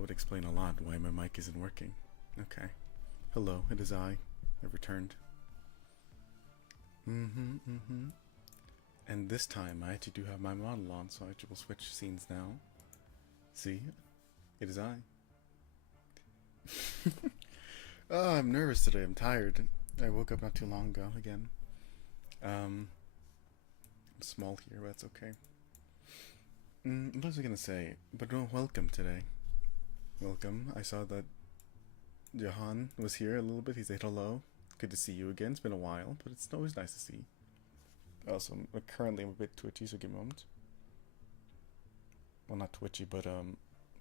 that would explain a lot why my mic isn't working. Okay. Hello, it is I. I've returned. And this time I actually do have my model on, so I will switch scenes now. See? It is I. Oh, I'm nervous today. I'm tired. I woke up not too long ago again. I'm small here, but that's okay. What was I gonna say? But no, welcome today. Welcome. I saw that Johan was here a little bit. He said hello. Good to see you again. It's been a while, but it's always nice to see. Also, currently I'm a bit twitchy, so give me a moment. Well, not twitchy, but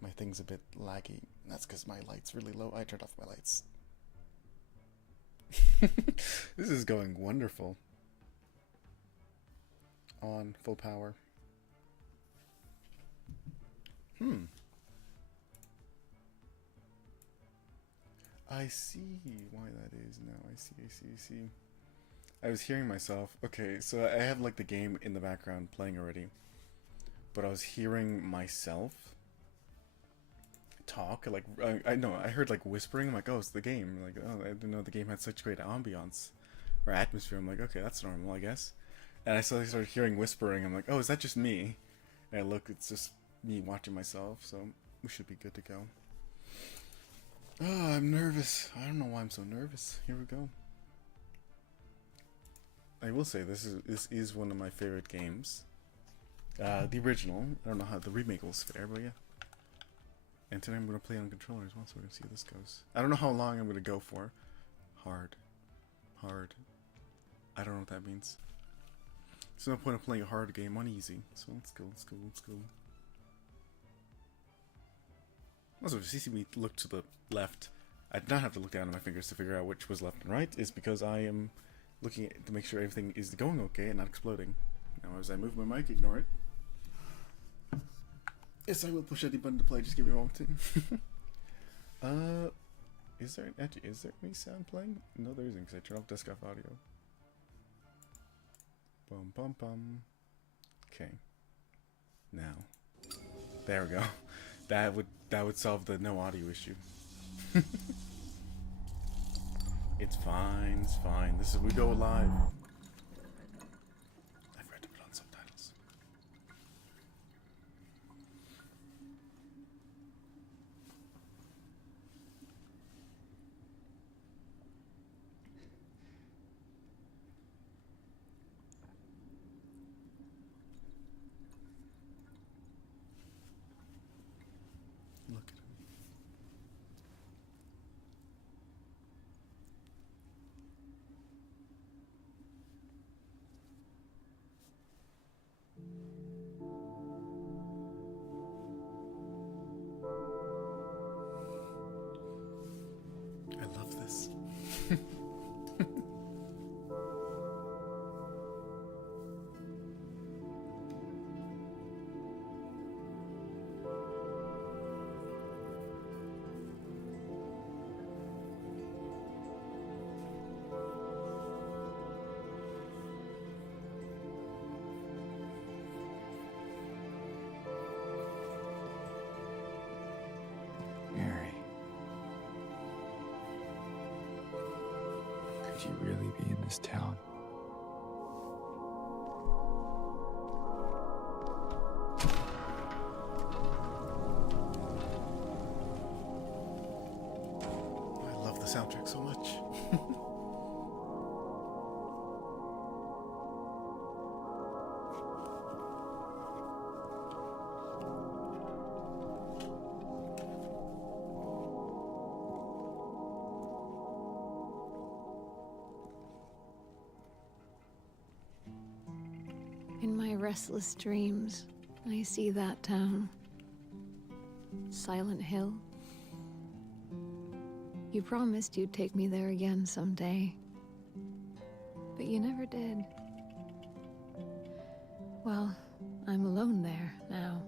my thing's a bit laggy. That's because my light's really low. I turned off my lights. This is going wonderful. On full power. I see why that is now. I see. I was hearing myself. Okay, so I have like the game in the background playing already. But I was hearing myself talk. Like, I know, I heard like whispering. I'm like, oh, it's the game. Like, oh, I didn't know the game had such great ambiance or atmosphere. I'm like, okay, that's normal, I guess. And I suddenly started hearing whispering. I'm like, oh, is that just me? And I look, it's just me watching myself. So we should be good to go. Oh, I'm nervous. I don't know why I'm so nervous. Here we go. I will say this is one of my favorite games. The original. I don't know how the remake will fare, but yeah. And today I'm gonna play on controller as well, so we're gonna see how this goes. I don't know how long I'm gonna go for. Hard. I don't know what that means. There's no point of playing a hard game on easy. So let's go. Also, if you see me look to the left, I did not have to look down at my fingers to figure out which was left and right. Is because I am looking to make sure everything is going okay and not exploding. Now, as I move my mic, ignore it. Yes, I will push any button to play. Just give me a moment. Is there any sound playing? No, there isn't, because I turned off desktop audio. Bum. Okay. Now, there we go. That would solve the no audio issue. It's fine. This is we go live. I forgot to put on subtitles. Look at him. I love this. Mary, could you really be in this town? I love the soundtrack so much. In my restless dreams, I see that town. Silent Hill. You promised you'd take me there again someday. But you never did. Well, I'm alone there now.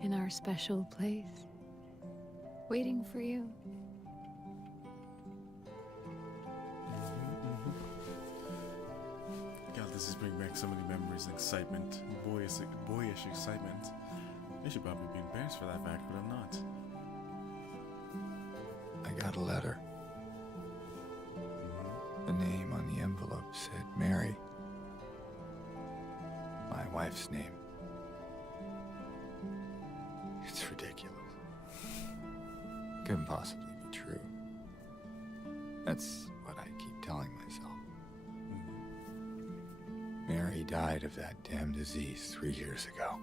In our special place. Waiting for you. God, this is bringing back so many memories and excitement. Boyish excitement. I should probably be embarrassed for that fact, but I'm not. got a letter. The name on the envelope said Mary. My wife's name. It's ridiculous. Couldn't possibly be true. That's what I keep telling myself. Mary died of that damn disease 3 years ago.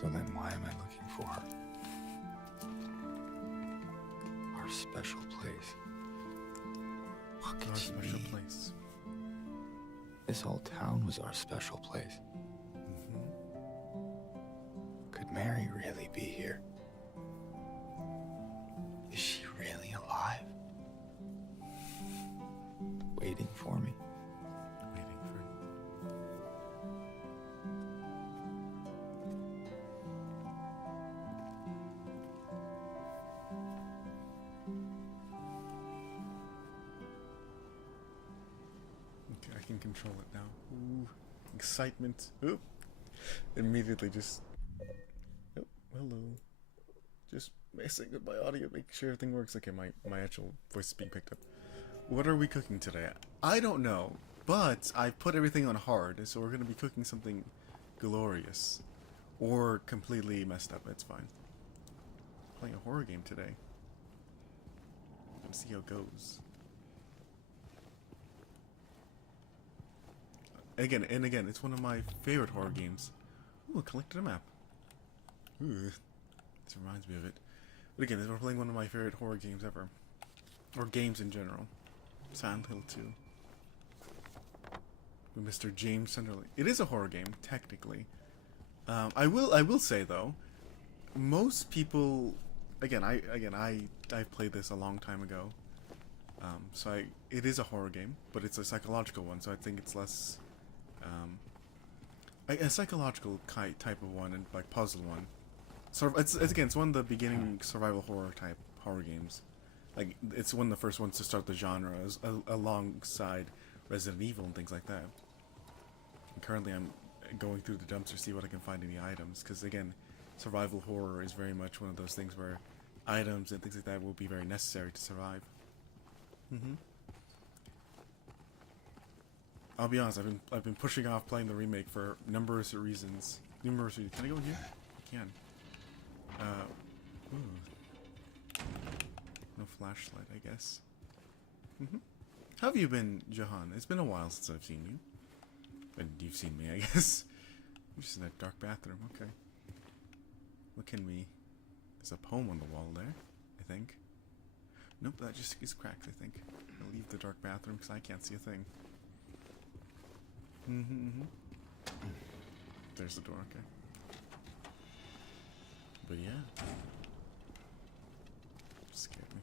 So then why am I looking for her? Our special place. What could Our she special mean? place. This whole town was our special place. Could Mary really be here? Is she really alive? Waiting for me? Waiting for it. Okay, I can control it now. Ooh, excitement. Oop. Immediately just... Oh, hello. Just saying goodbye audio, make sure everything works. Okay, my actual voice is being picked up. What are we cooking today? I don't know, but I put everything on hard, so we're going to be cooking something glorious. Or completely messed up, it's fine. Playing a horror game today. Let's see how it goes. Again, it's one of my favorite horror games. Ooh, collected a map. Ooh, this reminds me of it. But again, we're playing one of my favorite horror games ever. Or games in general. Silent Hill 2. With Mr. James Sunderland. It is a horror game, technically. I will say though, most people, I played this a long time ago. So it is a horror game, but it's a psychological one. So I think it's less, a psychological type of one and like puzzle one. So it's one of the beginning survival horror type horror games. Like, it's one of the first ones to start the genre, alongside Resident Evil and things like that. And currently I'm going through the dumpster to see what I can find any items, because again, survival horror is very much one of those things where items and things like that will be very necessary to survive. I'll be honest, I've been pushing off playing the remake for numerous reasons. Can I go in here? I can. Ooh. No flashlight, I guess. How have you been, Jahan? It's been a while since I've seen you. And you've seen me, I guess. I'm just in that dark bathroom, okay. What can we... There's a poem on the wall there, I think. Nope, that just is cracked, I think. I'll leave the dark bathroom because I can't see a thing. There's the door, okay. But yeah. Scared me.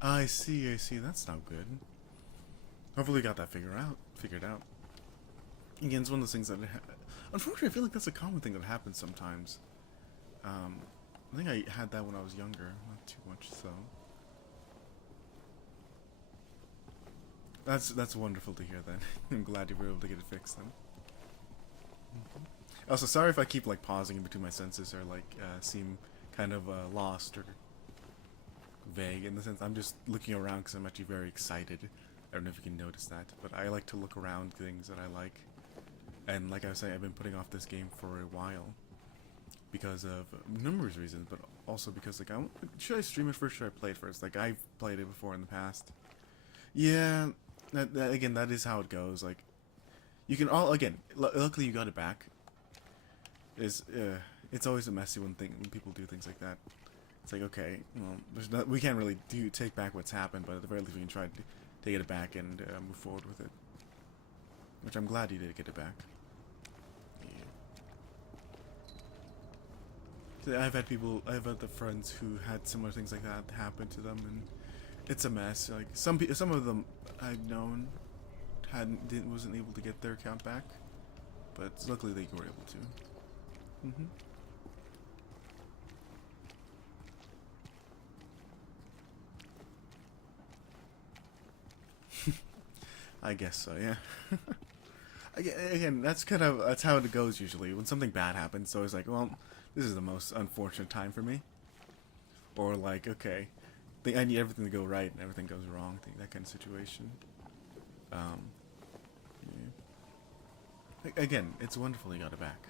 I see, that's not good. Hopefully we got that figured out. Again, it's one of those things that... Unfortunately, I feel like that's a common thing that happens sometimes. I think I had that when I was younger. Not too much, so... That's wonderful to hear then. I'm glad you were able to get it fixed then. Also, sorry if I keep like pausing in between my sentences or like seem kind of lost or vague in the sense. I'm just looking around because I'm actually very excited. I don't know if you can notice that, but I like to look around things that I like. And like I was saying, I've been putting off this game for a while because of numerous reasons, but also because like, should I stream it first? Should I play it first? Like, I've played it before in the past. Yeah, again, that is how it goes. Like, you can luckily you got it back. It's always a messy one thing when people do things like that. It's like, okay, well, we can't really take back what's happened, but at the very least we can try to get it back and move forward with it. Which I'm glad you did get it back. Yeah. I've had the friends who had similar things like that happen to them, and it's a mess. Like some of them I've known wasn't able to get their account back, but luckily they were able to. I guess so, yeah. Again, that's how it goes usually. When something bad happens, so it's like, well, this is the most unfortunate time for me. Or like, okay, I need everything to go right and everything goes wrong. That kind of situation. Yeah. Again, it's wonderful you got it back.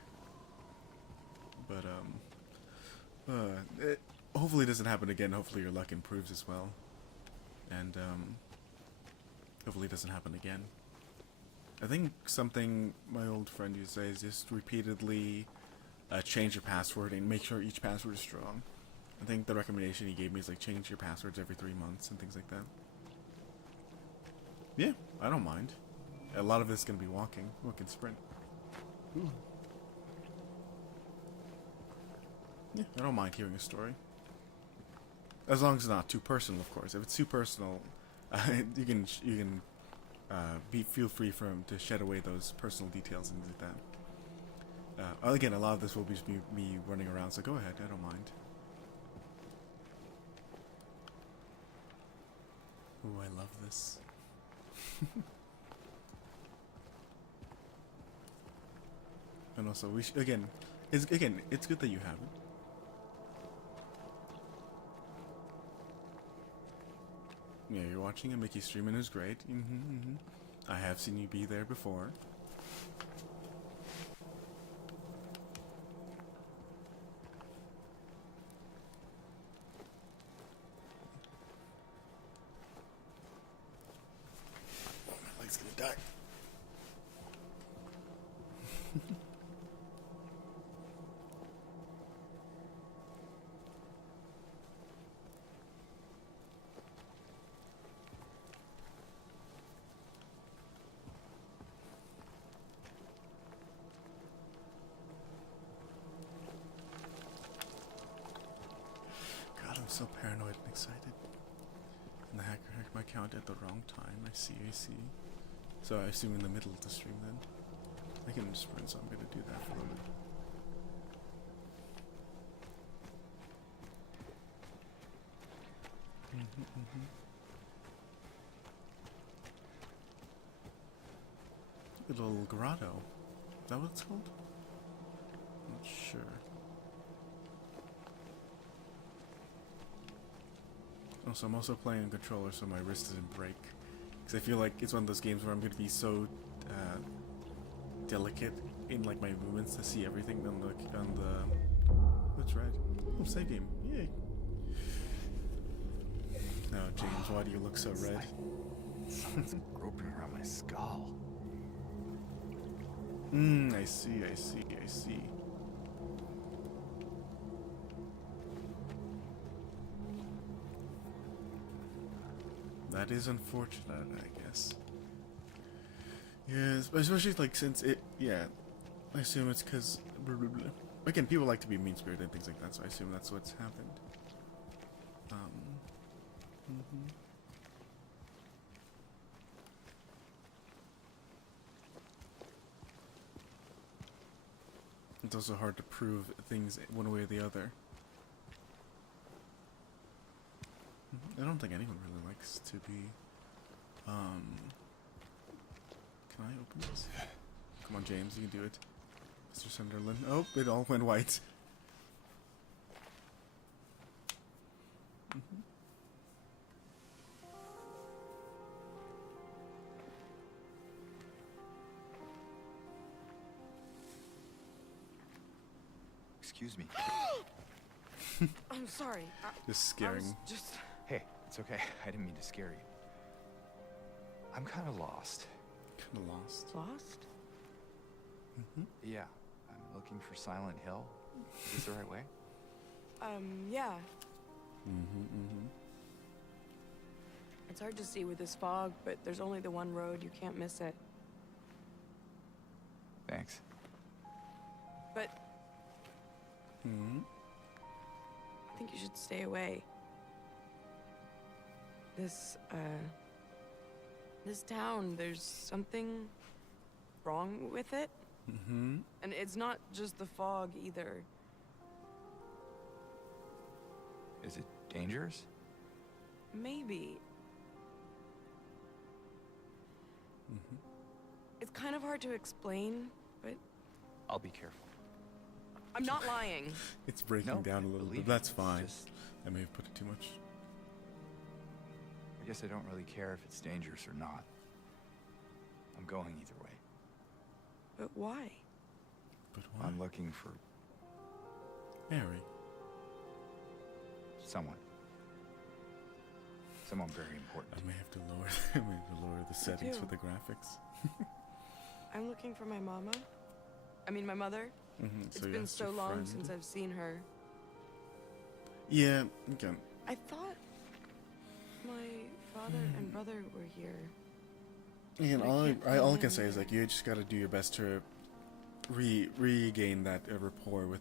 But hopefully it doesn't happen again. Hopefully your luck improves as well. And hopefully it doesn't happen again. I think something my old friend used to say is just repeatedly change your password and make sure each password is strong. I think the recommendation he gave me is like change your passwords every 3 months and things like that. Yeah, I don't mind. A lot of this is going to be walking. We can sprint. Ooh. Yeah, I don't mind hearing a story. As long as it's not too personal, of course. If it's too personal, you can feel free to shed away those personal details and things like that. Again, a lot of this will be just me running around, so go ahead. I don't mind. Ooh, I love this. And also, again, it's good that you have it. Yeah, you're watching a Mickey stream and it's great. I have seen you be there before. My leg's gonna die. I'm so paranoid and excited. And the hacker hacked my account at the wrong time. I see. So I assume in the middle of the stream then. I can sprint, so I'm gonna do that for a little bit. Little grotto. Is that what it's called? Not sure. Also, I'm also playing on controller, so my wrist doesn't break. Because I feel like it's one of those games where I'm going to be so delicate in like my movements to see everything on the. That's right. Oh, save game! Yay! No, James, why do you look so red? Like someone's groping around my skull. I see. That is unfortunate, I guess. Yes, especially like since it, yeah. I assume it's because, again, people like to be mean-spirited and things like that, so I assume that's what's happened. It's also hard to prove things one way or the other. I don't think anyone really likes to be, can I open this? Come on, James, you can do it. Mr. Sunderland. Oh, it all went white. Excuse me. I'm sorry. Just scaring. Hey, it's okay. I didn't mean to scare you. I'm kind of lost. Kind of lost. Lost? Yeah, I'm looking for Silent Hill. Is this the right way? Yeah. It's hard to see with this fog, but there's only the one road. You can't miss it. Thanks. But I think you should stay away. This town, there's something wrong with it. And it's not just the fog either. Is it dangerous? Maybe. It's kind of hard to explain, but I'll be careful. I'm not lying. It's breaking No, down a I little believe bit. That's you. It's fine. just- I may have put it too much. I guess I don't really care if it's dangerous or not. I'm going either way. But why? But why? I'm looking for Mary. someone. Someone very important. I may have to lower I may have to lower the settings for too. the graphics. I'm looking for my mama. I mean, my mother. Mm-hmm. It's been so long since I've seen her. Yeah, again. I thought my father and brother were here. Again, I all can't all I find can them say is like you just got to do your best to regain that rapport with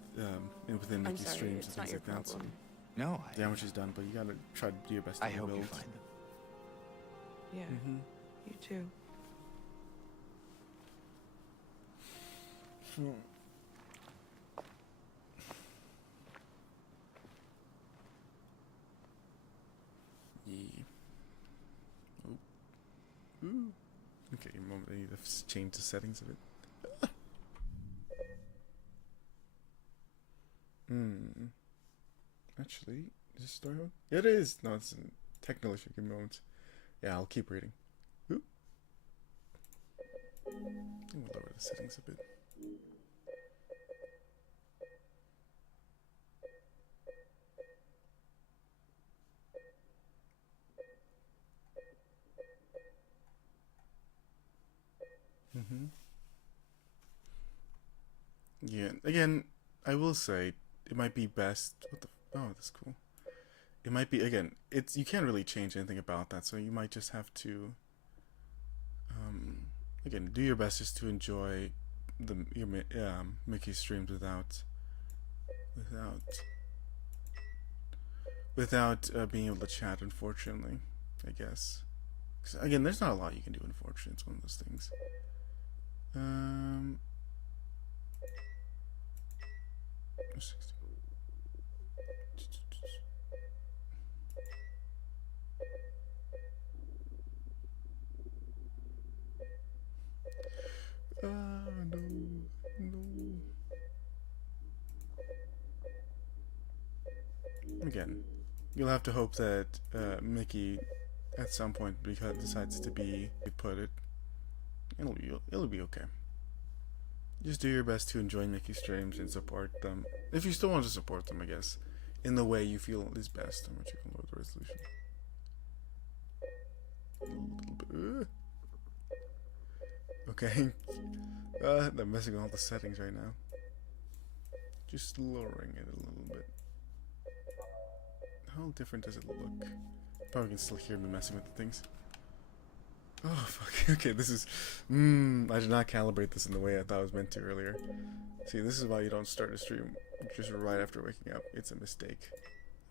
within I'm Mickey's sorry, streams it's and not things your like that. So problem. No, damage is done, but you gotta try to do your best to I hope rebuild. you find them. Yeah, Mm-hmm. you too. Yeah. Oh. Ooh. Okay, a moment. I need to change the settings of it. Actually, is this story mode? It is! No, it's a technical issue. Give me a moment. Yeah, I'll keep reading. Ooh. We'll lower the settings a bit. Mm-hmm. Yeah, again, I will say it might be best. What the? Oh, that's cool. It might be again. It's you can't really change anything about that, so you might just have to. Again, do your best just to enjoy your Mickey streams without being able to chat. Unfortunately, I guess. 'Cause, again, there's not a lot you can do. Unfortunately, it's one of those things. No. Again, you'll have to hope that Mickey, at some point, decides to be put it. It'll be okay. Just do your best to enjoy Mickey streams and support them. If you still want to support them, I guess, in the way you feel is best, on which you can lower the resolution. A little bit. Okay. I'm messing with all the settings right now. Just lowering it a little bit. How different does it look? Probably can still hear me messing with the things. Oh, fuck. Okay, this is... I did not calibrate this in the way I thought I was meant to earlier. See, this is why you don't start a stream just right after waking up. It's a mistake.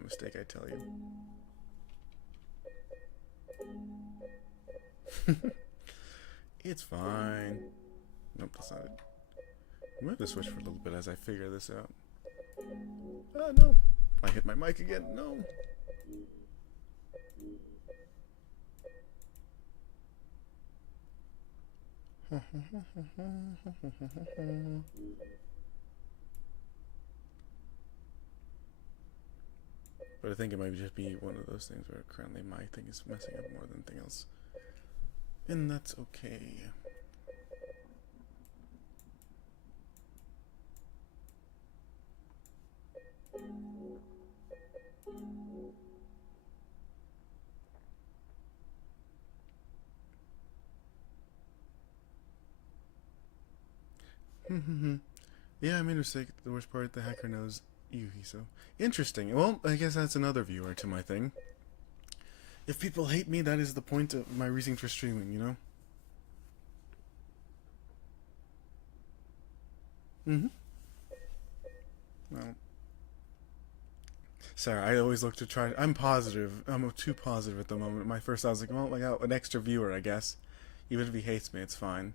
A mistake, I tell you. It's fine. Nope, that's not it. I'm going to have to switch for a little bit as I figure this out. Oh, no. I hit my mic again. No. But I think it might just be one of those things where currently my thing is messing up more than anything else. And that's okay. Yeah, I made a mistake. The worst part, the hacker knows you, Hiso. Interesting. Well, I guess that's another viewer to my thing. If people hate me, that is the point of my reason for streaming, you know? Well. Sorry, I always look to try... I'm positive. I'm too positive at the moment. My first thought was like, well, I got an extra viewer, I guess. Even if he hates me, it's fine.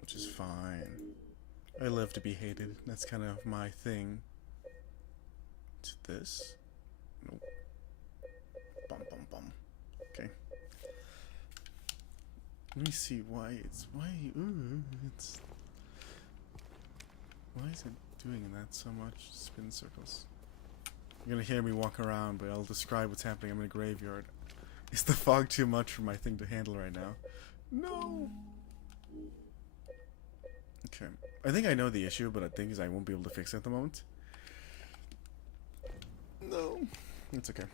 Which is fine. I love to be hated. That's kind of my thing. It's this? Nope. Bum bum bum. Okay. Let me see why it's... Why... Ooh, it's... Why is it doing that so much? Spin circles. You're gonna hear me walk around, but I'll describe what's happening. I'm in a graveyard. Is the fog too much for my thing to handle right now? No! Okay. I think I know the issue, but the thing is I won't be able to fix it at the moment. No. It's okay.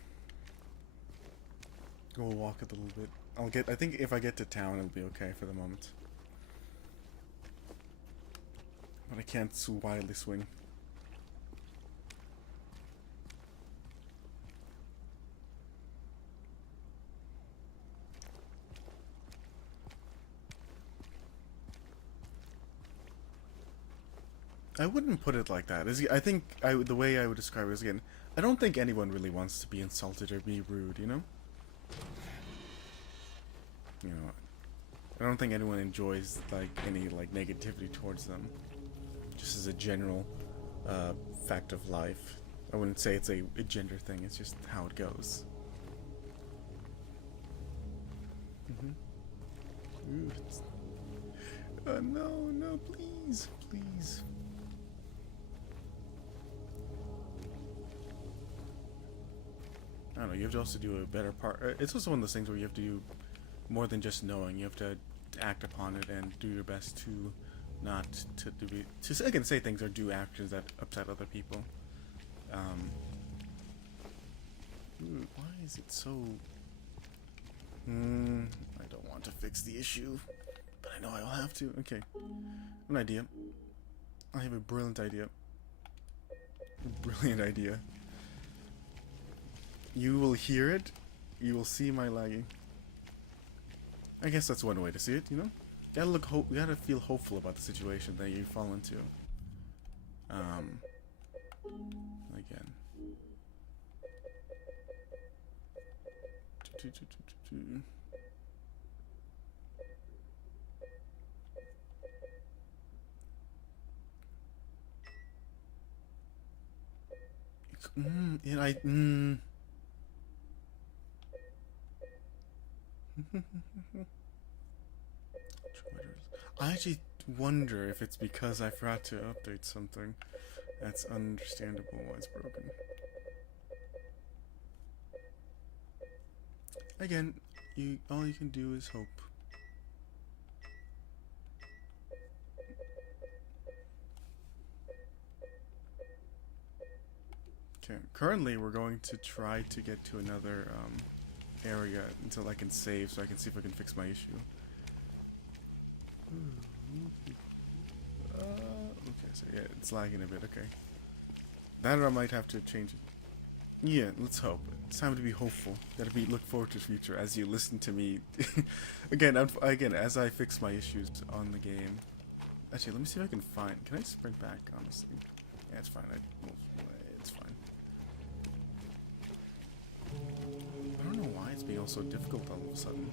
Go walk a little bit. I think if I get to town, it'll be okay for the moment. But I can't wildly swing. I wouldn't put it like that. I think the way I would describe it is, again, I don't think anyone really wants to be insulted or be rude, you know? You know, I don't think anyone enjoys, like, any, like, negativity towards them. Just as a general fact of life. I wouldn't say it's a gender thing, it's just how it goes. Ooh, no, please, please. I don't know, you have to also do a better part. It's also one of those things where you have to do more than just knowing. You have to act upon it and do your best to not to again say things or do actions that upset other people. Why is it so? I don't want to fix the issue, but I know I will have to. Okay, an idea. I have a brilliant idea. A brilliant idea. You will hear it. You will see my lagging. I guess that's one way to see it, you know? You gotta feel hopeful about the situation that you fall into. Again. I actually wonder if it's because I forgot to update something. That's understandable why it's broken. Again, all you can do is hope. Okay, currently we're going to try to get to another area until I can save, so I can see if I can fix my issue. Okay, so yeah, it's lagging a bit, okay. That or I might have to change it. Yeah, let's hope. It's time to be hopeful. Gotta look forward to the future as you listen to me. again, as I fix my issues on the game. Actually, let me see if I can find... Can I sprint back, honestly? Yeah, it's fine. It's fine. I don't know why it's being all so difficult all of a sudden.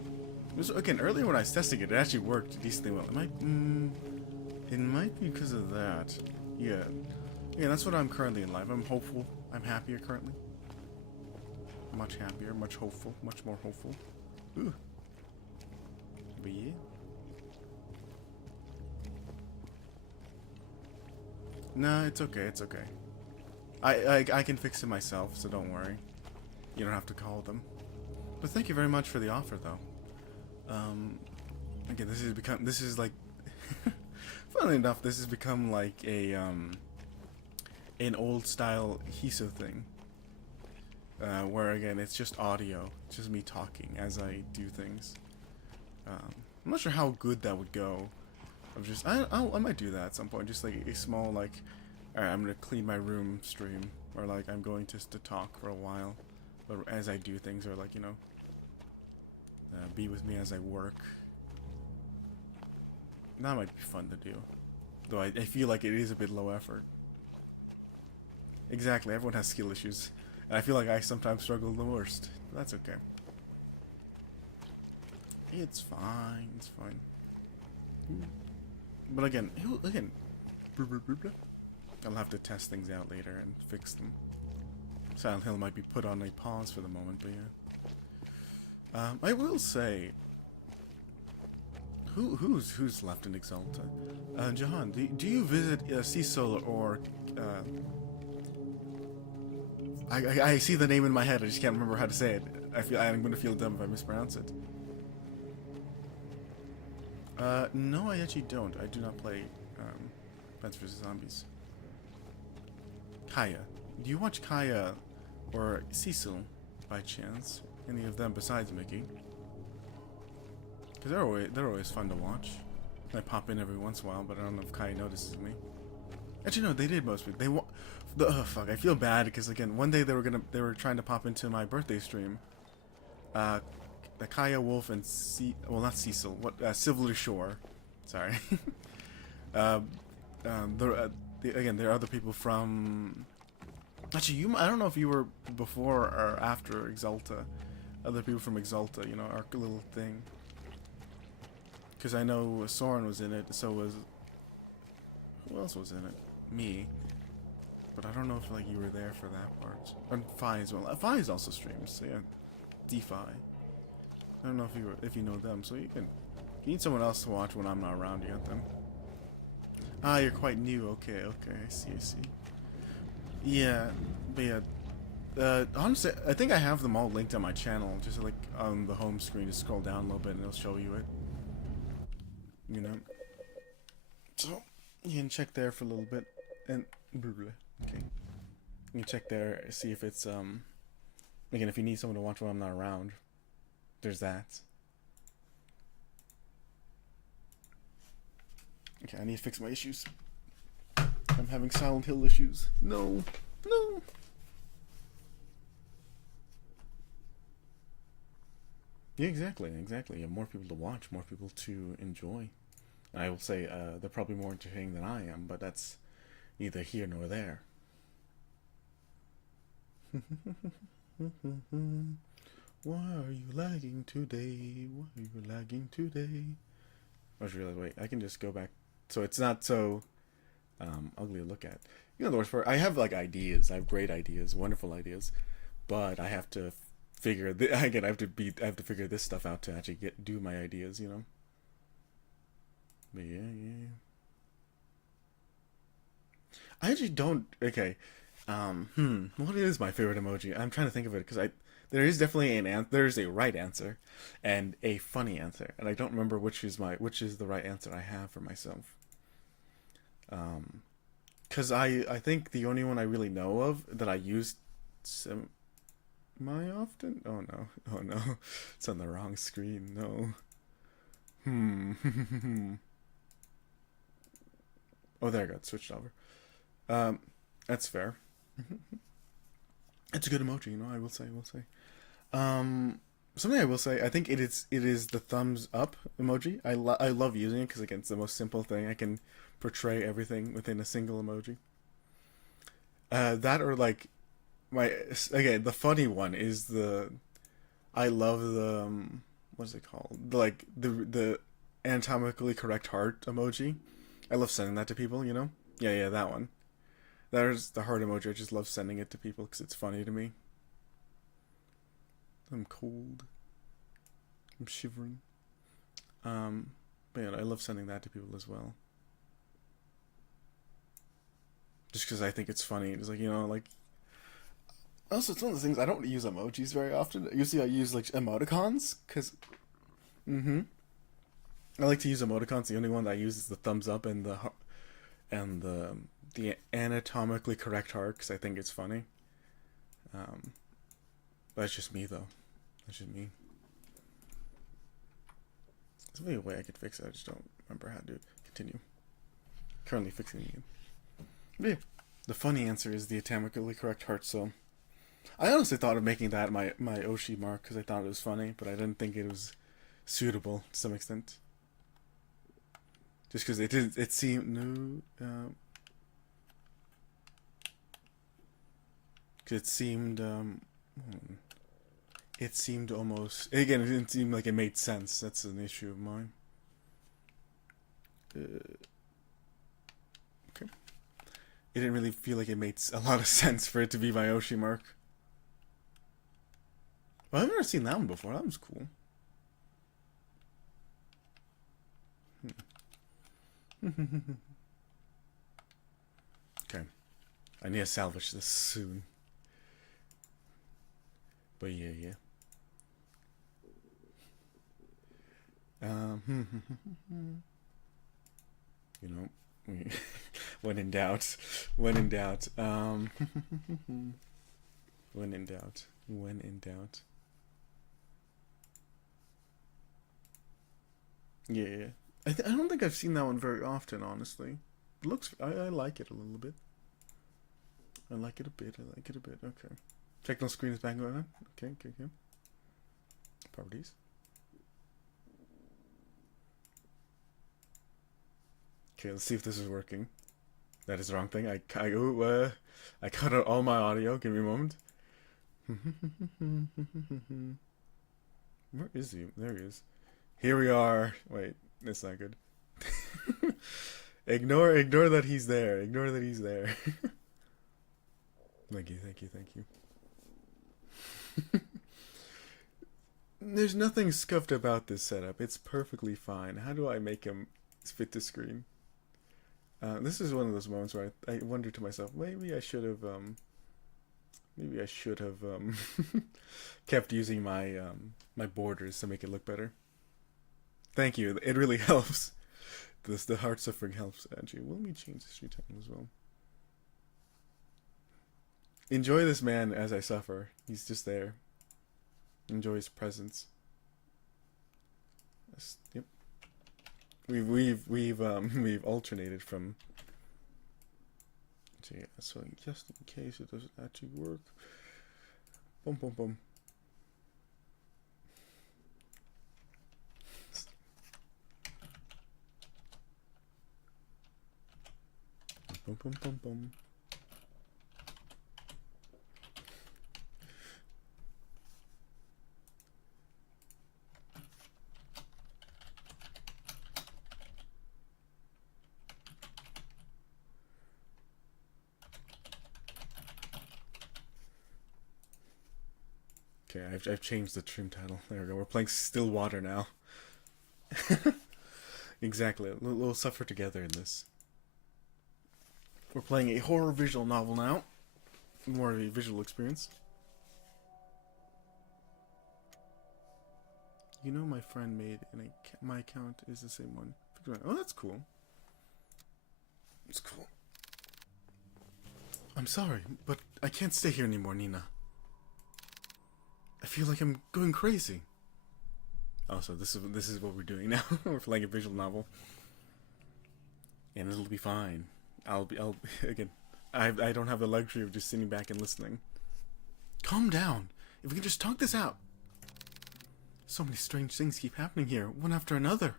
Again, earlier when I was testing it, it actually worked decently well. It might be because of that. Yeah. Yeah, that's what I'm currently in life. I'm hopeful. I'm happier currently. Much happier, much hopeful, much more hopeful. Ooh. But yeah. Nah, it's okay, it's okay. I can fix it myself, so don't worry. You don't have to call them. But thank you very much for the offer, though. Again, this is like, funnily enough, this has become like an old style Hiso thing. Where again, it's just audio, it's just me talking as I do things. I'm not sure how good that would go. I might do that at some point, just like a small like, alright, I'm gonna clean my room stream, or like I'm going to talk for a while, but as I do things, or like, you know, be with me as I work. That might be fun to do, though I feel like it is a bit low effort. Exactly, everyone has skill issues, and I feel like I sometimes struggle the worst. But that's okay. It's fine. It's fine. But again, I'll have to test things out later and fix them. Silent Hill might be put on a pause for the moment, but yeah. I will say, who's left in Exalta? Jahan, do you visit Cecil or I see the name in my head. I just can't remember how to say it. I'm gonna feel dumb if I mispronounce it. No, I actually don't. I do not play Plants vs Zombies. Kaya, do you watch Kaya or Cecil by chance? Any of them besides Mickey? Because they're always fun to watch. I pop in every once in a while, but I don't know if Kaya notices me. Actually, no, they did most of it. Oh fuck! I feel bad because again, one day they were trying to pop into my birthday stream. The Kaya Wolf and well, not Cecil. Silver Shore. Sorry. Again, there are other people from. Actually, I don't know if you were before or after Exalta. Other people from Exalta, you know, our little thing. Because I know Soren was in it, so was. Who else was in it? Me. But I don't know if like you were there for that part. And Fi as well. Fi also streams, so yeah. DeFi. I don't know if you know them, so you need someone else to watch when I'm not around. You got them. Ah, you're quite new. Okay, I see. Yeah, but yeah. Honestly, I think I have them all linked on my channel. Just like on the home screen, just scroll down a little bit and it'll show you it. You know. So you can check there for a little bit, and okay. You can check there, see if it's again, if you need someone to watch when I'm not around. There's that. Okay, I need to fix my issues. I'm having Silent Hill issues. No. Yeah, exactly. You have more people to watch, more people to enjoy. And I will say, they're probably more entertaining than I am, but that's neither here nor there. Why are you lagging today? I was really wait. I can just go back, so it's not so ugly to look at. You know the worst part. I have like ideas. I have great ideas, wonderful ideas, but I have to figure. I have to figure this stuff out to actually do my ideas. You know. But yeah. I actually don't. Okay. What is my favorite emoji? I'm trying to think of it because there is definitely there's a right answer and a funny answer, and I don't remember which is the right answer I have for myself. Because I think the only one I really know of that I use semi often. Oh no, it's on the wrong screen. No. Oh, there I got switched over. That's fair. It's a good emoji, you know. I will say. Something I will say. I think it is the thumbs up emoji. I love using it because again, it's the most simple thing. I can portray everything within a single emoji. That or like the funny one is I love the what's it called? The anatomically correct heart emoji. I love sending that to people. You know. Yeah, that one. There's the heart emoji. I just love sending it to people because it's funny to me. I'm cold. I'm shivering. But yeah, I love sending that to people as well. Just because I think it's funny. It's like, you know, like... Also, it's one of the things, I don't use emojis very often. Usually I use, like, emoticons, because... I like to use emoticons. The only one that I use is the thumbs up and the anatomically correct heart, because I think it's funny. That's just me, though. That's just me. There's maybe a way I could fix it. I just don't remember how to continue. Currently fixing it. But yeah, the funny answer is the anatomically correct heart, so... I honestly thought of making that my Oshi mark, because I thought it was funny, but I didn't think it was suitable to some extent. Just because it seemed... it seemed almost... Again, it didn't seem like it made sense. That's an issue of mine. Okay. It didn't really feel like it made a lot of sense for it to be my Oshi mark. Well, I've never seen that one before. That was cool. Okay. I need to salvage this soon. But yeah. You know, when in doubt, when in doubt, when in doubt, when in doubt. Yeah. I don't think I've seen that one very often, honestly. It looks, I like it a little bit. I like it a bit, okay. Check no screen is back on. Okay. Properties. Okay, let's see if this is working. That is the wrong thing. I cut out all my audio. Give me a moment. Where is he? There he is. Here we are. Wait, that's not good. Ignore that he's there. Ignore that he's there. Thank you. There's nothing scuffed about this setup. It's perfectly fine. How do I make him fit to screen? This is one of those moments where I wonder to myself, maybe I should have kept using my my borders to make it look better. Thank you. It really helps. The heart suffering helps, Angie. Let me change the street time as well. Enjoy this man as I suffer. He's just there. Enjoy his presence. Yep. We've alternated from. So yeah, so just in case it doesn't actually work. Boom. Boom. Okay, I've changed the trim title. There we go. We're playing Stillwater now. Exactly. We'll suffer together in this. We're playing a horror visual novel now. More of a visual experience. You know, my friend made my account is the same one. Oh, that's cool. It's cool. I'm sorry, but I can't stay here anymore, Nina. I feel like I'm going crazy. Oh, so this is what we're doing now. We're playing a visual novel, and it'll be fine. I'll again. I don't have the luxury of just sitting back and listening. Calm down. If we can just talk this out. So many strange things keep happening here, one after another.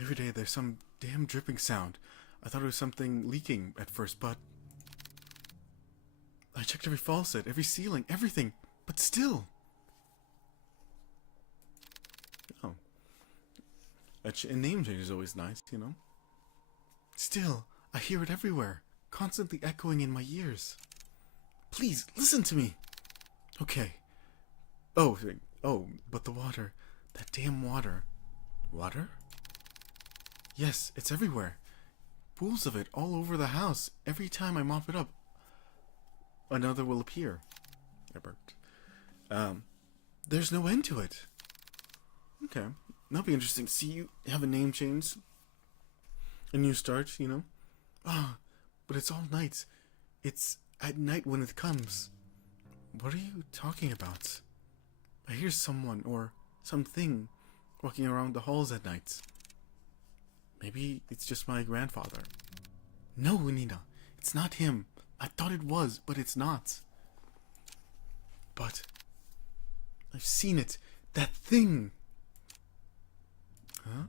Every day there's some damn dripping sound. I thought it was something leaking at first, but I checked every faucet, every ceiling, everything, but still. Oh. A name change is always nice, you know? Still, I hear it everywhere, constantly echoing in my ears. Please, listen to me. Okay. Oh, but the water. That damn water. Water? Yes, it's everywhere. Pools of it all over the house. Every time I mop it up, another will appear. I burped. There's no end to it. Okay. That'll be interesting. See, you have a name change. A new start, you know? Ah, but it's all night. It's at night when it comes. What are you talking about? I hear someone or something walking around the halls at night. Maybe it's just my grandfather. No, Nina, it's not him. I thought it was, but it's not. But I've seen it. That thing. Huh?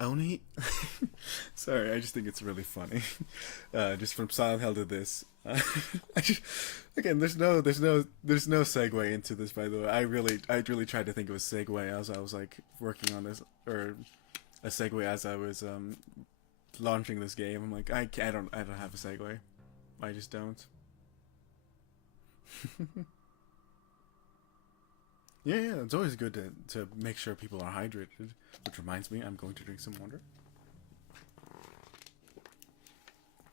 Oni? Sorry, I just think it's really funny. Just from Silent Hill to this. Again, there's no segue into this. By the way, I really tried to think of a segue as I was like working on this, or a segue as I was launching this game. I'm like, I don't have a segue. I just don't. Yeah, it's always good to make sure people are hydrated. Which reminds me, I'm going to drink some water.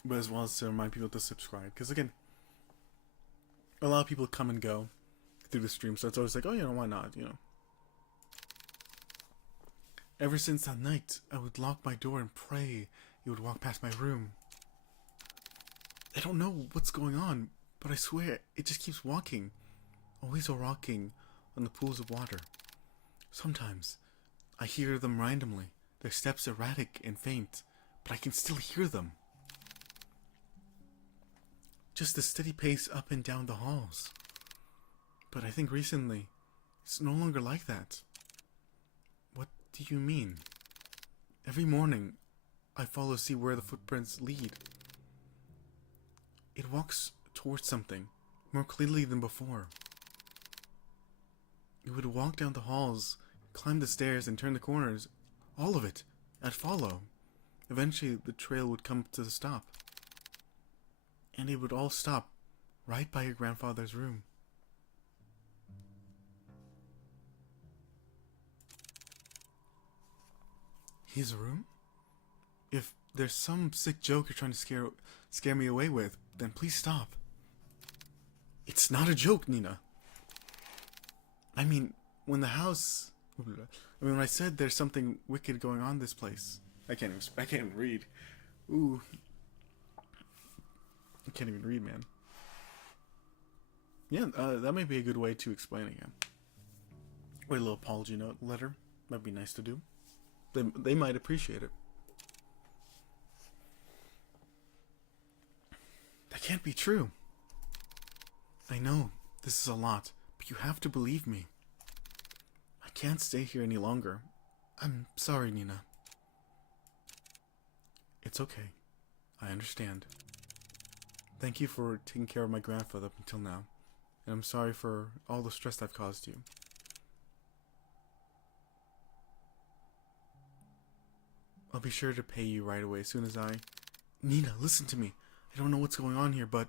But as well as to remind people to subscribe. Because again, a lot of people come and go through the stream, so it's always like, oh, why not, Ever since that night, I would lock my door and pray he would walk past my room. I don't know what's going on, but I swear, it just keeps walking. Always rocking on the pools of water. Sometimes, I hear them randomly, their steps erratic and faint, but I can still hear them. Just a steady pace up and down the halls. But I think recently, it's no longer like that. What do you mean? Every morning, I follow to see where the footprints lead. It walks towards something, more clearly than before. It would walk down the halls, climb the stairs, and turn the corners. All of it. I'd follow. Eventually, the trail would come to a stop. And it would all stop right by your grandfather's room. His room? If there's some sick joke you're trying to scare me away with, then please stop. It's not a joke, Nina. I mean, when I said there's something wicked going on in this place. I can't even read. Ooh. I can't even read, man. Yeah, that might be a good way to explain it again. Wait, a little apology note letter. Might be nice to do. They might appreciate it. That can't be true. I know, this is a lot, but you have to believe me. I can't stay here any longer. I'm sorry, Nina. It's okay. I understand. Thank you for taking care of my grandfather up until now, and I'm sorry for all the stress I've caused you. I'll be sure to pay you right away as soon as I... Nina, listen to me. I don't know what's going on here, but...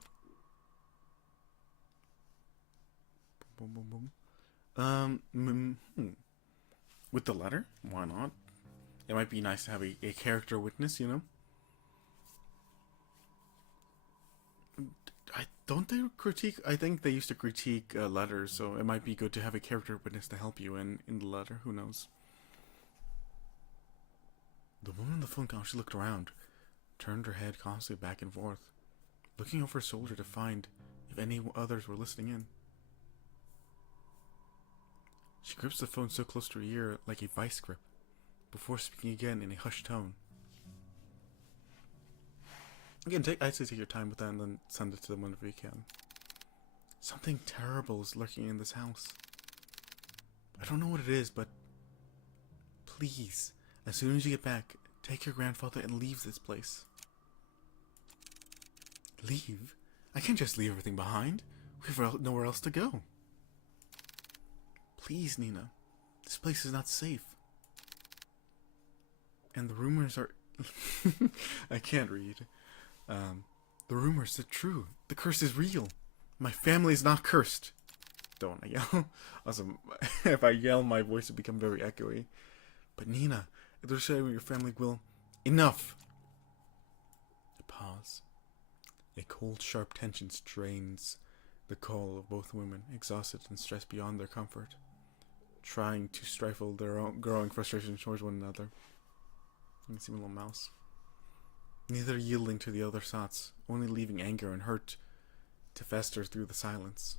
With the letter? Why not? It might be nice to have a character witness, I think they used to critique letters, so it might be good to have a character witness to help you in the letter. Who knows? The woman on the phone call, she looked around, turned her head constantly back and forth, looking over her shoulder to find if any others were listening in. She grips the phone so close to her ear like a vice grip, before speaking again in a hushed tone. Again, I'd say take your time with that and then send it to them whenever you can. Something terrible is lurking in this house. I don't know what it is, but please, as soon as you get back, take your grandfather and leave this place. Leave? I can't just leave everything behind. We have nowhere else to go. Please, Nina. This place is not safe. And the rumors are... I can't read. The rumors are true. The curse is real. My family is not cursed. Don't I yell? Awesome. If I yell, my voice will become very echoey. But Nina, if they're saying your family will... Enough! A pause. A cold, sharp tension strains the call of both women, exhausted and stressed beyond their comfort, trying to stifle their own growing frustration towards one another. You can see my little mouse. Neither yielding to the other's thoughts, only leaving anger and hurt to fester through the silence.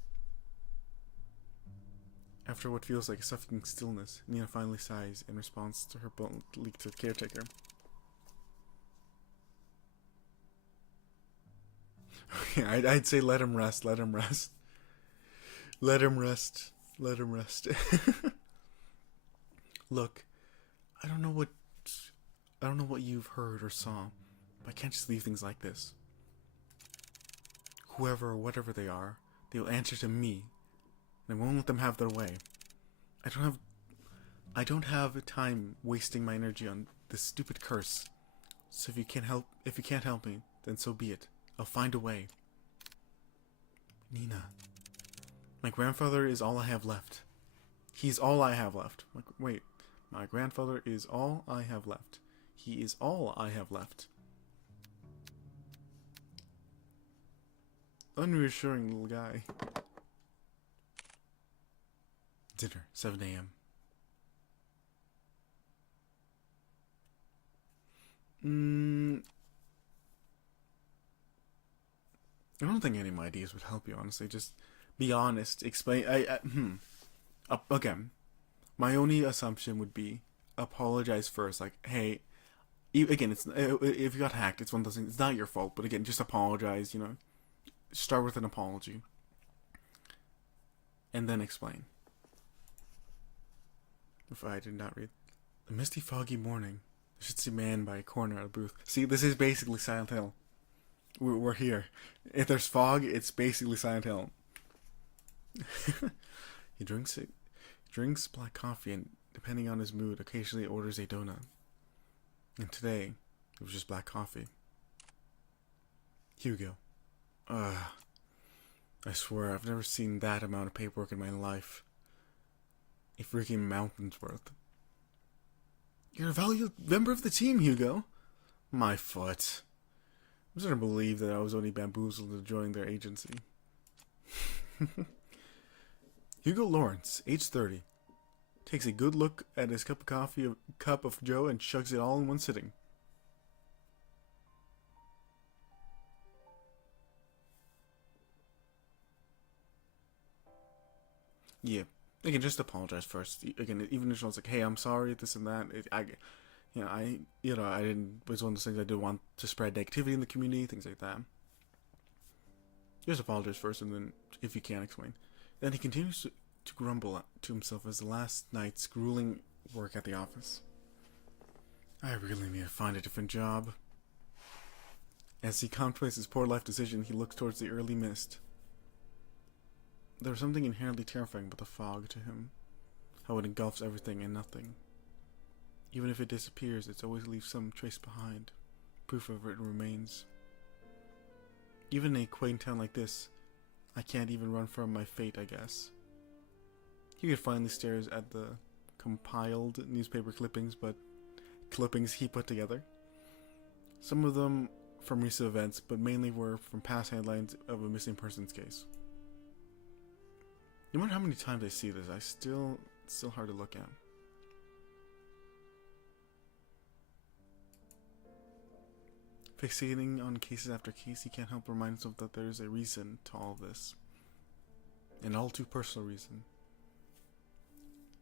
After what feels like a suffocating stillness, Nina finally sighs in response to her blunt leak to the caretaker. Okay, I'd say let him rest, let him rest. Let him rest, let him rest. Look, I don't know what you've heard or saw, but I can't just leave things like this. Whoever or whatever they are, they will answer to me, and I won't let them have their way. I don't have time wasting my energy on this stupid curse. So if you can't help me, then so be it. I'll find a way. Nina, my grandfather is all I have left. He's all I have left. Like, wait, my grandfather is all I have left. He is all I have left. Unreassuring little guy. Dinner, 7 a.m. I don't think any of my ideas would help you, honestly. Just be honest. Explain. Again, my only assumption would be apologize first. Like, hey, again, it's if you got hacked, it's one of those things. It's not your fault, but again, just apologize. You know, start with an apology, and then explain. If I did not read, a misty, foggy morning. I should see a man by a corner of the booth. See, this is basically Silent Hill. We're here. If there's fog, it's basically Silent Hill. He drinks black coffee, and depending on his mood, occasionally orders a donut. And today, it was just black coffee. Hugo. I swear, I've never seen that amount of paperwork in my life. A freaking mountain's worth. You're a valued member of the team, Hugo. My foot. I'm starting to believe that I was only bamboozled to join their agency. Hugo Lawrence, age 30, takes a good look at his cup of Joe and chugs it all in one sitting. Yeah, again, just apologize first. Again, even if it's like, hey, I'm sorry, this and that. I didn't. It was one of those things I didn't want to spread negativity in the community, things like that. Just apologize first, and then, if you can, explain. Then he continues to grumble to himself as the last night's grueling work at the office. I really need to find a different job. As he contemplates his poor life decision, he looks towards the early mist. There was something inherently terrifying about the fog to him, how it engulfs everything and nothing. Even if it disappears, it always leaves some trace behind, proof of it remains. Even in a quaint town like this, I can't even run from my fate, I guess. He finally stares at the compiled newspaper clippings he put together. Some of them from recent events, but mainly were from past headlines of a missing persons case. No matter how many times I see this, it's still hard to look at. Fixating on cases after case, he can't help remind himself that there is a reason to all this. An all too personal reason.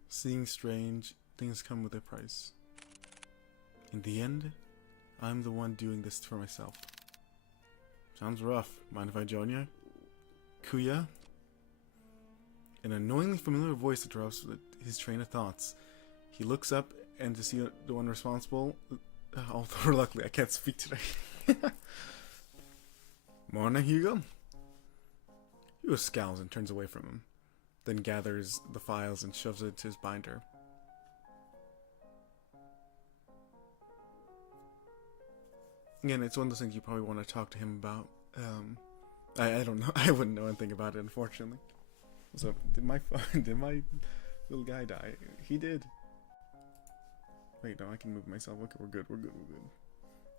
Seeing strange, things come with a price. In the end, I'm the one doing this for myself. Sounds rough. Mind if I join you? Kuya? An annoyingly familiar voice interrupts his train of thoughts. He looks up and to see the one responsible. Although luckily I can't speak today. Morning, Hugo. Hugo scowls and turns away from him, then gathers the files and shoves it into his binder. Again, it's one of those things you probably want to talk to him about. I don't know. I wouldn't know anything about it, unfortunately. So, did my little guy die? He did. Wait, no, I can move myself. Okay, we're good.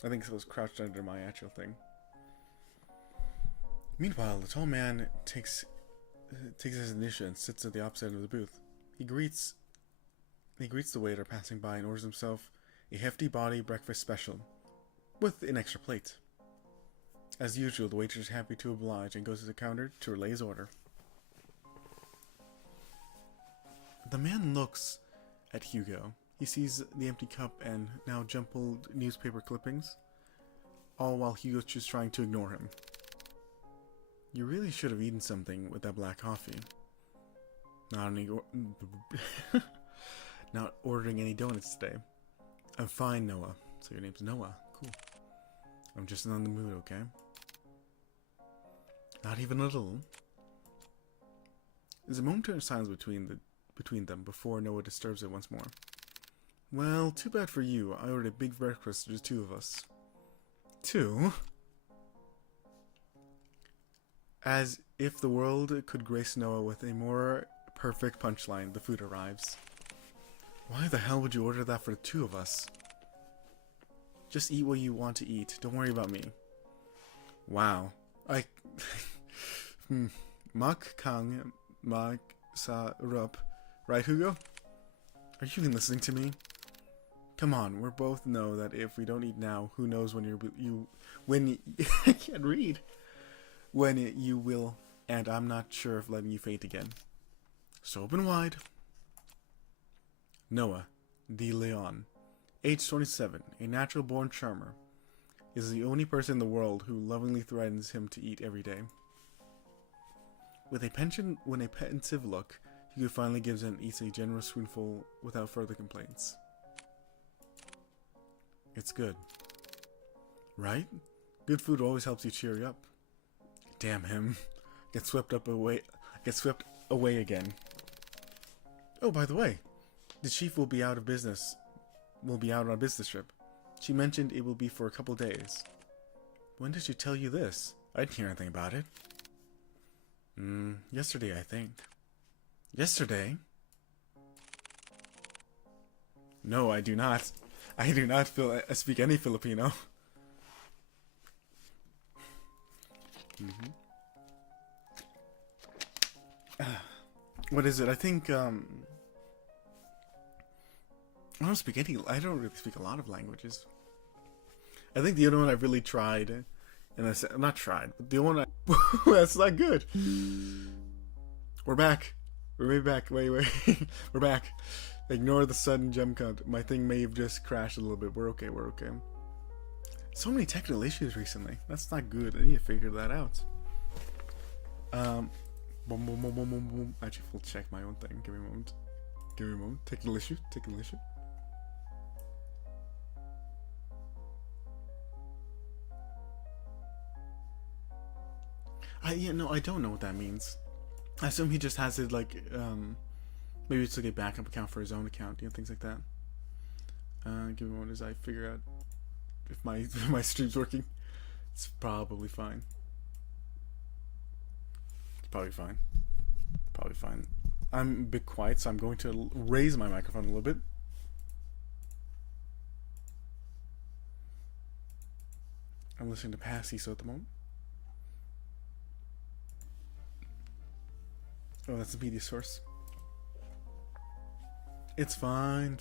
I think it was crouched under my actual thing. Meanwhile, the tall man takes his initiative and sits at the opposite end of the booth. He greets the waiter passing by and orders himself a hefty body breakfast special, with an extra plate. As usual, the waiter is happy to oblige and goes to the counter to relay his order. The man looks at Hugo. He sees the empty cup and now jumbled newspaper clippings, all while Hugo's just trying to ignore him. You really should have eaten something with that black coffee. Not ordering any donuts today. I'm fine, Noah. So your name's Noah. Cool. I'm just not in the mood, okay? Not even a little. There's a momentary silence between them before Noah disturbs it once more. Well, too bad for you. I ordered a big breakfast for just two of us. Two? As if the world could grace Noah with a more perfect punchline. The food arrives. Why the hell would you order that for the two of us? Just eat what you want to eat. Don't worry about me. Wow. Mak Kang Mak Sa Rup. Right, Hugo? Are you even listening to me? Come on, we both know that if we don't eat now, who knows when I can't read. When you will, and I'm not sure of letting you faint again. So open wide. Noah De Leon, age 27, a natural-born charmer, is the only person in the world who lovingly threatens him to eat every day. With a pensive look, Hugo finally gives in and eats a generous spoonful without further complaints. It's good. Right? Good food always helps you cheer you up. Damn him. Get swept away again. Oh, by the way, the chief will be out on a business trip. She mentioned it will be for a couple days. When did she tell you this? I didn't hear anything about it. Yesterday, I think. Yesterday? No, I do not. I do not speak any Filipino. What is it? I think, I don't really speak a lot of languages. I think the other one I really tried, and I said, not tried, but the one that's not good. We're back. We're back. Wait. We're back. Ignore the sudden jump cut. My thing may have just crashed a little bit. We're okay. So many technical issues recently. That's not good. I need to figure that out. Boom. Actually, we'll check my own thing. Give me a moment. Technical issue. I don't know what that means. I assume he just has it like, maybe it's like a backup account for his own account, things like that. Give me one as I figure out if my stream's working. It's probably fine. Probably fine. I'm a bit quiet, so I'm going to raise my microphone a little bit. I'm listening to past Hiso at the moment. Oh, that's the media source. It's fine.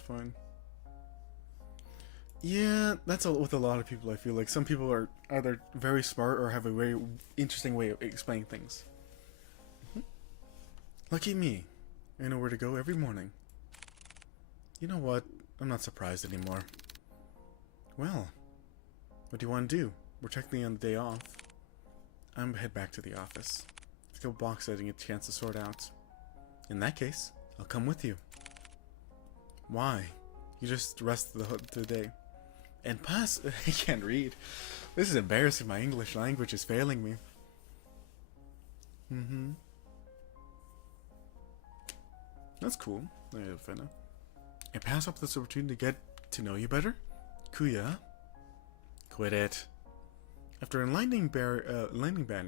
Yeah, that's with a lot of people, I feel like. Some people are either very smart or have a very interesting way of explaining things. Lucky me. I know where to go every morning. You know what? I'm not surprised anymore. Well, what do you want to do? We're technically on the day off. I'm gonna head back to the office. There's a couple boxes I didn't get a chance to sort out. In that case, I'll come with you. Why? You just rest the day. And pass... I can't read. This is embarrassing. My English language is failing me. That's cool. I pass up this opportunity to get to know you better? Kuya? Quit it. After a lightning banner,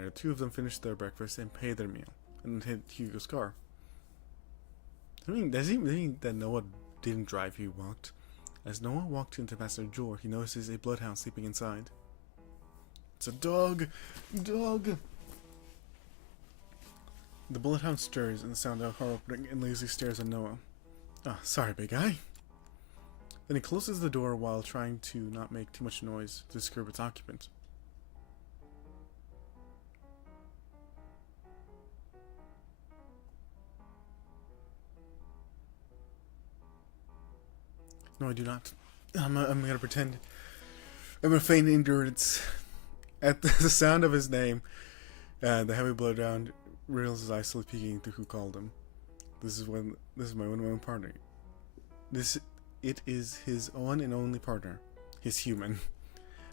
the two of them finished their breakfast and paid their meal, and hit Hugo's car. Does he mean that Noah didn't drive, he walked? As Noah walked into the passenger door, he notices a bloodhound sleeping inside. It's a dog! Dog! The bloodhound stirs and the sound of a car opening and lazily stares at Noah. Ah, sorry, big guy. Then he closes the door while trying to not make too much noise to disturb its occupant. No, I do not. I'm gonna pretend. I'm gonna feign endurance. At the sound of his name, the heavy bloodhound realizes slowly peeking into who called him. This is my one partner. It is his one and only partner, his human.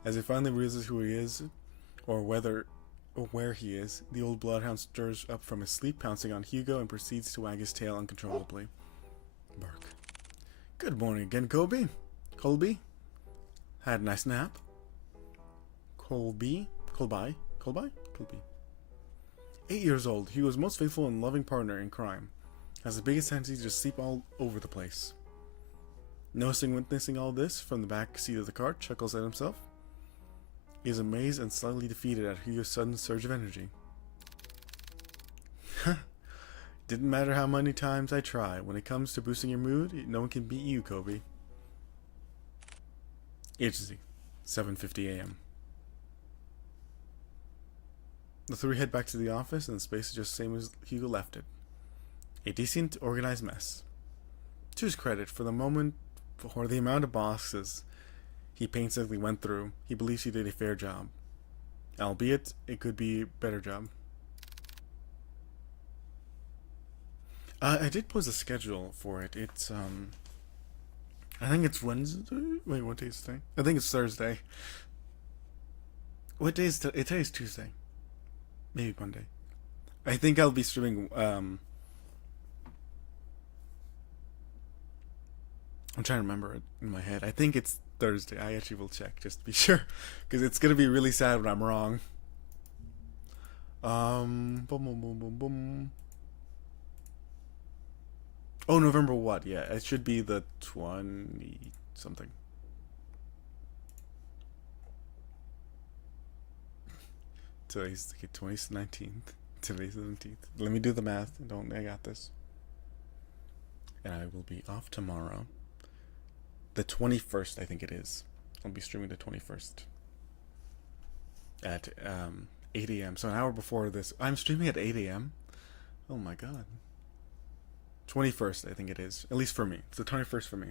As he finally realizes who he is, or where he is, the old bloodhound stirs up from his sleep, pouncing on Hugo, and proceeds to wag his tail uncontrollably. Bark. Good morning again, Colby. Had a nice nap? Colby. 8 years old, he was most faithful and loving partner in crime. has the biggest tendency to just sleep all over the place. Witnessing all this from the back seat of the car, chuckles at himself. He is amazed and slightly defeated at Hugo's sudden surge of energy. Didn't matter how many times I try. When it comes to boosting your mood, no one can beat you, Kobe. Agency, 7:50 a.m. The three head back to the office, and the space is just the same as Hugo left it. A decent, organized mess. To his credit, for the amount of boxes he painstakingly went through, he believes he did a fair job. Albeit, it could be a better job. I did post a schedule for it. It's, I think it's Wednesday? Wait, what day is today? I think it's Thursday. What day is today? Today's Tuesday. Maybe Monday. I think I'll be streaming, I'm trying to remember it in my head. I think it's Thursday. I actually will check just to be sure, because it's gonna be really sad when I'm wrong. Boom, boom, boom, boom, boom. Oh, November what? Yeah, it should be the 20 something. Today's 19th. Today's the 19th. Let me do the math. I got this. And I will be off tomorrow. The 21st, I think it is. I'll be streaming the 21st. At 8 a.m. So an hour before this. I'm streaming at 8 a.m.? Oh my god. 21st, I think it is. At least for me. It's the 21st for me.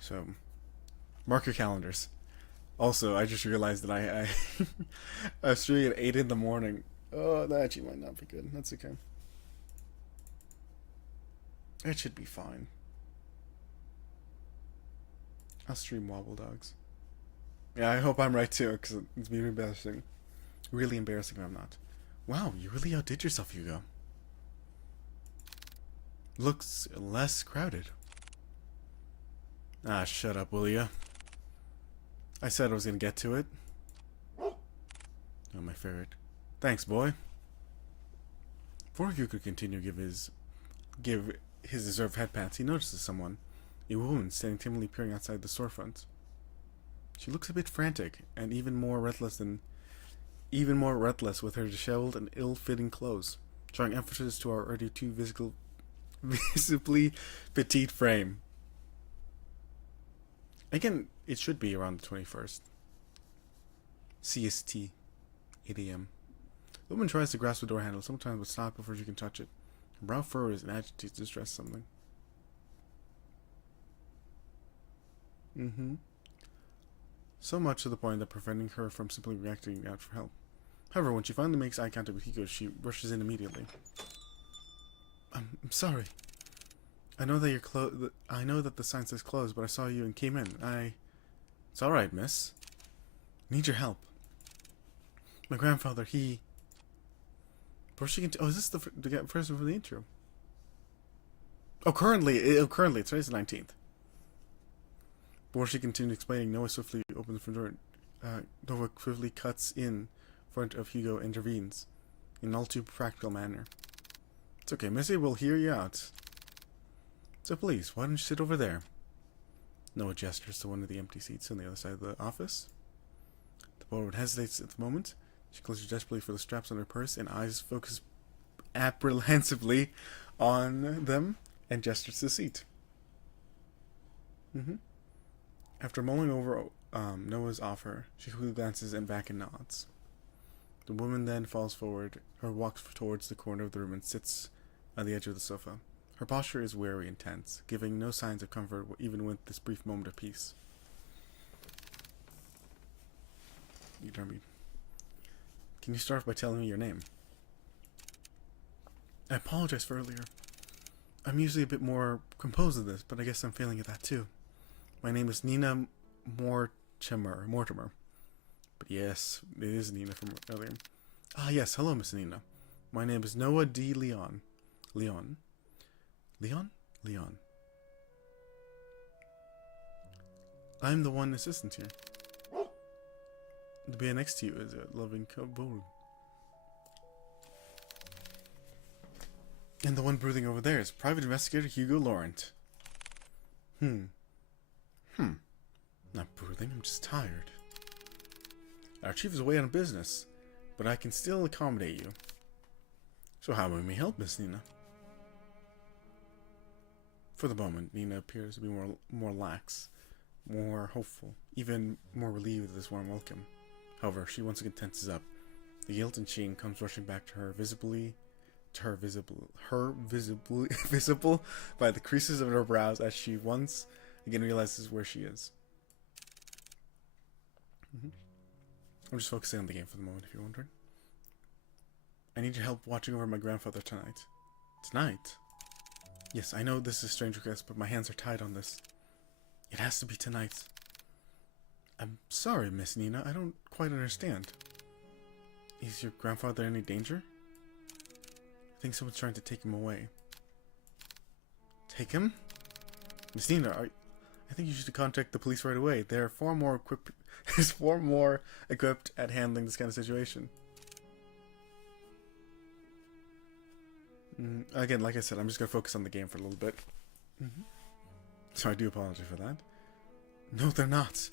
So, mark your calendars. Also, I just realized that I was streaming at 8 in the morning. Oh, that actually might not be good. That's okay. It should be fine. I'll stream Wobble Dogs. Yeah, I hope I'm right too, because it's really embarrassing. Really embarrassing if I'm not. Wow, you really outdid yourself, Hugo. Looks less crowded. Ah, shut up, will ya? I said I was gonna get to it. Oh, my favorite. Thanks, boy. Before Hugo could continue give his deserved head pats, he notices someone. A woman standing timidly peering outside the storefront. She looks a bit frantic, and even more reckless with her disheveled and ill-fitting clothes, drawing emphasis to our already too visibly petite frame. Again, it should be around the 21st. CST, 8 a.m. The woman tries to grasp the door handle, sometimes but stops before she can touch it. Her brow furrows and agitates to stress something. So much to the point that preventing her from simply reacting out for help. However, when she finally makes eye contact with Hiko, she rushes in immediately. I'm sorry. I know that I know that the sign says closed, but I saw you and came in. It's all right, miss. Need your help. My grandfather, he. Before she can. Oh, is this the first one for the intro? Oh, currently, today's the 19th. Before she continued explaining, Noah swiftly opens the front door. Noah swiftly cuts in front of Hugo, intervenes in an all too practical manner. It's okay, Missy, we'll hear you out. So please, why don't you sit over there? Noah gestures to one of the empty seats on the other side of the office. The woman hesitates at the moment. She clutches desperately for the straps on her purse, and eyes focus apprehensively on them, and gestures to the seat. After mulling over Noah's offer, she quickly glances and back and nods. The woman then falls forward, or walks towards the corner of the room and sits on the edge of the sofa. Her posture is wary and tense, giving no signs of comfort even with this brief moment of peace. Can you start by telling me your name? I apologize for earlier. I'm usually a bit more composed than this, but I guess I'm failing at that too. My name is Nina Mortimer. But yes, it is Nina from earlier. Ah yes, hello Miss Nina. My name is Noah D. Leon. Leon? I'm the one assistant here. The being next to you is a loving Kaboru. And the one breathing over there is Private Investigator Hugo Laurent. Not breathing, I'm just tired. Our chief is away on business, but I can still accommodate you. So how may we help, Miss Nina? For the moment, Nina appears to be more lax, more hopeful, even more relieved of this warm welcome. However, she once again tenses up. The guilt and shame comes rushing back to her visible by the creases of her brows as she once again realizes where she is. I'm just focusing on the game for the moment, if you're wondering. I need your help watching over my grandfather tonight. Tonight? Yes, I know this is a strange request, but my hands are tied on this. It has to be tonight. I'm sorry, Miss Nina. I don't quite understand. Is your grandfather in any danger? I think someone's trying to take him away. Take him? Miss Nina, I think you should contact the police right away. They're far more equipped at handling this kind of situation. Again, like I said, I'm just going to focus on the game for a little bit. So I do apologize for that. No, they're not.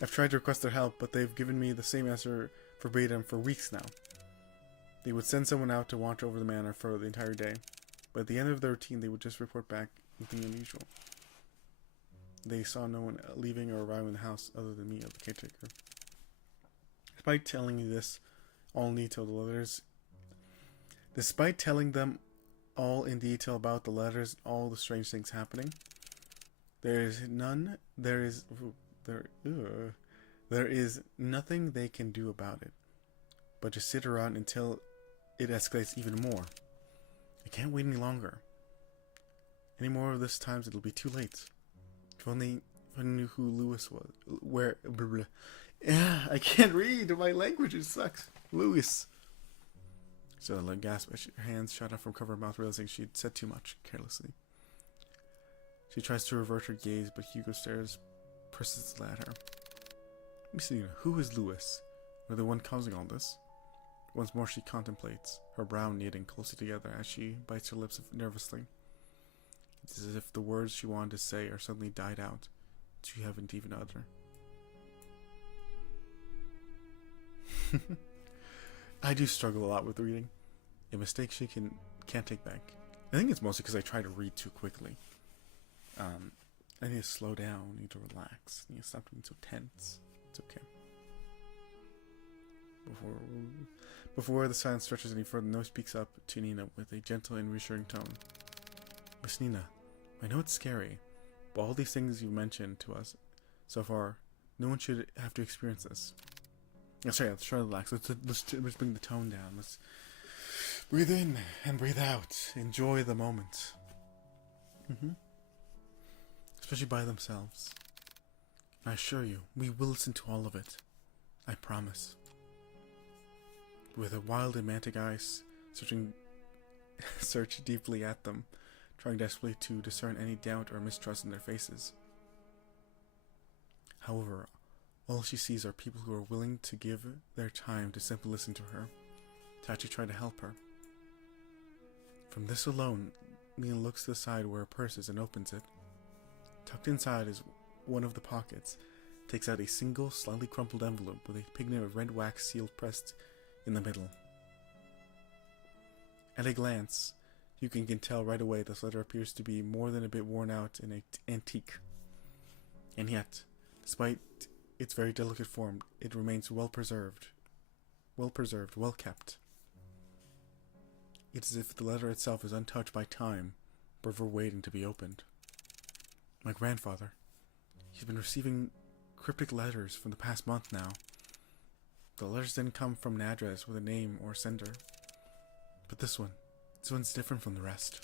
I've tried to request their help, but they've given me the same answer verbatim for weeks now. They would send someone out to watch over the manor for the entire day, but at the end of their routine, they would just report back nothing unusual. They saw no one leaving or arriving in the house other than me, or the caretaker. Despite telling you this all in detail, despite telling them all in detail about the letters, all the strange things happening, there is nothing they can do about it, but just sit around until it escalates even more. I can't wait any longer. Any more of this times, it'll be too late. If only I knew who Lewis was. Where? Blah, blah. Yeah, I can't read. My language sucks. Lewis. So the gasp as her hands shot up from cover her mouth, realizing she'd said too much carelessly. She tries to revert her gaze, but Hugo stares persistently at her. Miss Nina, who is Lewis? Or the one causing all this? Once more she contemplates, her brow knitting closely together as she bites her lips nervously. It's as if the words she wanted to say are suddenly died out. She haven't even uttered. I do struggle a lot with reading. A mistake she can't take back. I think it's mostly because I try to read too quickly. I need to slow down, I need to relax, I need to stop being so tense. It's okay. Before the silence stretches any further, No speaks up to Nina with a gentle and reassuring tone. Miss Nina, I know it's scary, but all these things you've mentioned to us so far, no one should have to experience this. Sorry, let's try to relax. Let's bring the tone down. Let's breathe in and breathe out. Enjoy the moment. Especially by themselves. I assure you, we will listen to all of it. I promise. With a wild and romantic eyes, search deeply at them, trying desperately to discern any doubt or mistrust in their faces. However, all she sees are people who are willing to give their time to simply listen to her, to actually try to help her. From this alone, Nina looks to the side where her purse is and opens it. Tucked inside is one of the pockets, takes out a single, slightly crumpled envelope with a pigment of red wax seal pressed in the middle. At a glance, you can tell right away this letter appears to be more than a bit worn out and antique. And yet, despite its very delicate form, it remains well preserved, well kept. It's as if the letter itself is untouched by time, but for waiting to be opened. My grandfather, he's been receiving cryptic letters for the past month now. The letters didn't come from an address with a name or sender. But this one's different from the rest.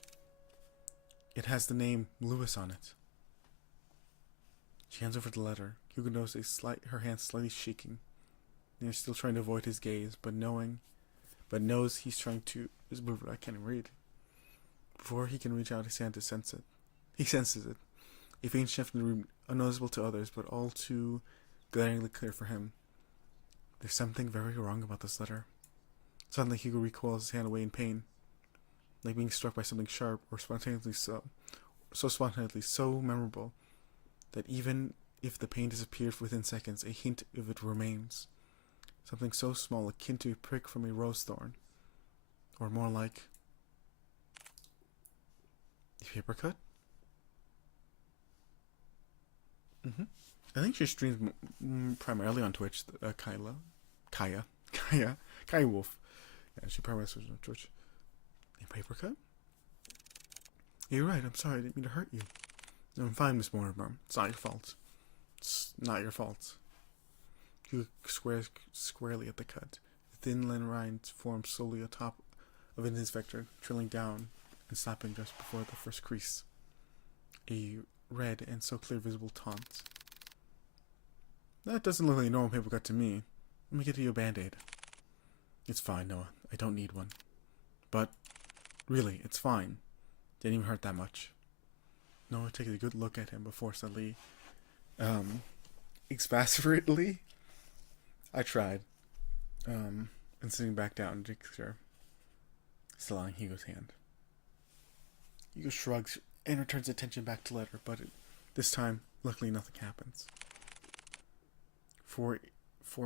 It has the name Lewis on it. She hands over the letter. Hugo knows her hands slightly shaking. They're still trying to avoid his gaze, but knows he's trying to. I can't read. Before he can reach out his hand to sense it, he senses it. A faint shift in the room, unnoticeable to others, but all too glaringly clear for him. There's something very wrong about this letter. Suddenly, Hugo recoils his hand away in pain. like being struck by something sharp or spontaneously so memorable that even if the pain disappears within seconds, a hint of it remains. Something so small, akin to a prick from a rose thorn, or more like a paper cut. I think she streams primarily on Twitch. Kaya Wolf. Yeah, she primarily streams on Twitch. A paper cut? You're right. I'm sorry. I didn't mean to hurt you. No, I'm fine, Miss Mortimer. It's not your fault. It's not your fault. He squares squarely at the cut. The thin lines formed slowly atop of an vector, trailing down and stopping just before the first crease. A red and so clear visible taunt. That doesn't look like a normal paper cut to me. Let me get you a band-aid. It's fine, Noah. I don't need one. But, really, it's fine. Didn't even hurt that much. Noah takes a good look at him before suddenly, exasperately, I tried, and sitting back down to her, still on Hugo's hand. Hugo shrugs and returns attention back to letter, but this time, luckily, nothing happens. For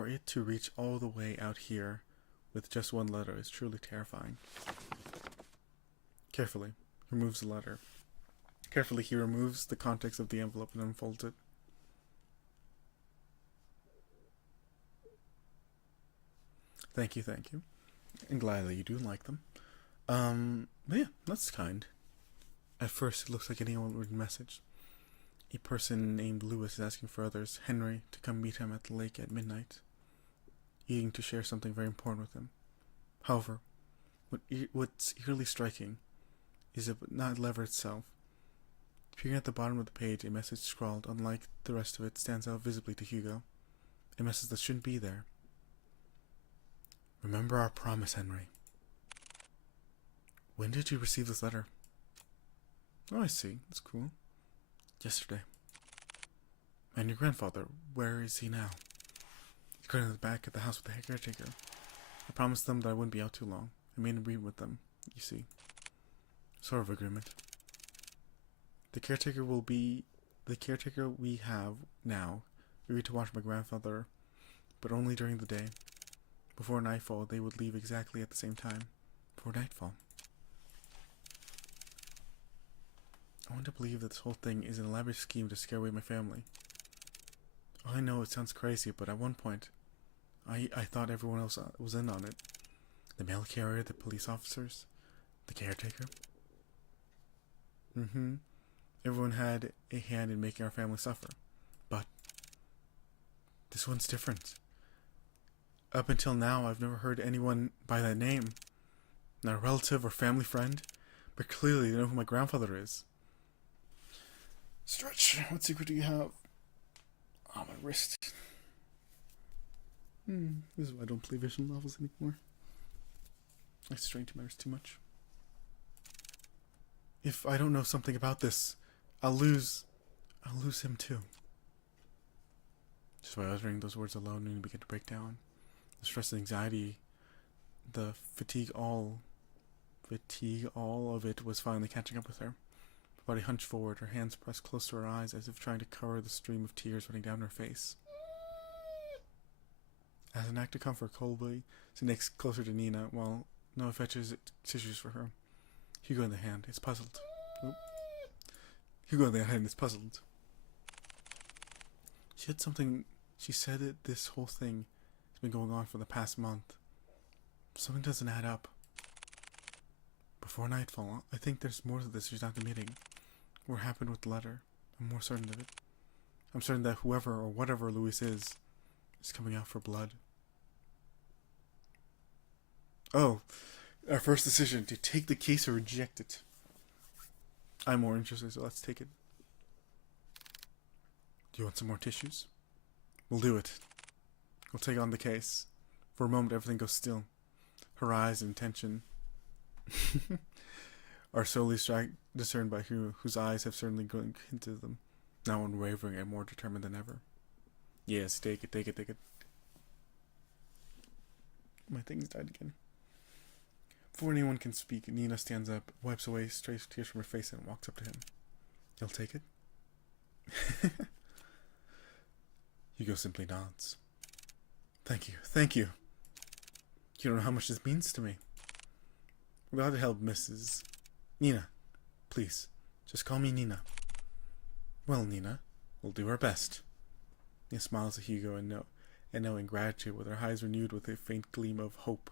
it to reach all the way out here with just one letter is truly terrifying. Carefully, he removes the letter. Carefully, he removes the context of the envelope and unfolds it. Thank you. I'm glad that you do like them. But yeah, that's kind. At first, it looks like anyone would message. A person named Lewis is asking for others, Henry, to come meet him at the lake at midnight, eating to share something very important with him. However, what's eerily striking is not the letter itself. Appearing at the bottom of the page, a message scrawled, unlike the rest of it, stands out visibly to Hugo. A message that shouldn't be there. Remember our promise, Henry. When did you receive this letter? Oh, I see. That's cool. Yesterday. And your grandfather, where is he now? He's currently back at the house with the caretaker. I promised them that I wouldn't be out too long. I made an agreement with them, you see. Sort of agreement. The caretaker we have now agreed to watch my grandfather, but only during the day. Before nightfall, they would leave exactly at the same time. Before nightfall. I want to believe that this whole thing is an elaborate scheme to scare away my family. I know it sounds crazy, but at one point, I thought everyone else was in on it. The mail carrier, the police officers, the caretaker. Everyone had a hand in making our family suffer. But this one's different. Up until now, I've never heard anyone by that name. Not a relative or family friend, but clearly they know who my grandfather is. Stretch, what secret do you have? Oh, my wrist. This is why I don't play visual novels anymore. I strain to my wrist too much. If I don't know something about this, I'll lose him too. Just by uttering those words alone, Nina began to break down. The stress and anxiety, the fatigue, all of it was finally catching up with her. Her body hunched forward, her hands pressed close to her eyes as if trying to cover the stream of tears running down her face. As an act of comfort, Colby sneaks closer to Nina while Noah fetches tissues for her. Hugo in the hand is puzzled. She said that this whole thing has been going on for the past month. Something doesn't add up. Before nightfall, I think there's more to this she's not admitting. What happened with the letter? I'm more certain of it. I'm certain that whoever or whatever Louis is coming out for blood. Oh, our first decision, to take the case or reject it. I'm more interested, so let's take it. Do you want some more tissues? We'll do it. We'll take on the case. For a moment, everything goes still. Her eyes and tension are solely discerned by whose eyes have certainly gone into them, now unwavering and more determined than ever. Yes, take it. My thing's died again. Before anyone can speak, Nina stands up, wipes away stray tears from her face, and walks up to him. You'll take it? Hugo simply nods. Thank you, thank you. You don't know how much this means to me. We're glad to help Mrs. Nina. Please, just call me Nina. Well, Nina, we'll do our best. Nina smiles at Hugo and knowing gratitude, with her eyes renewed with a faint gleam of hope.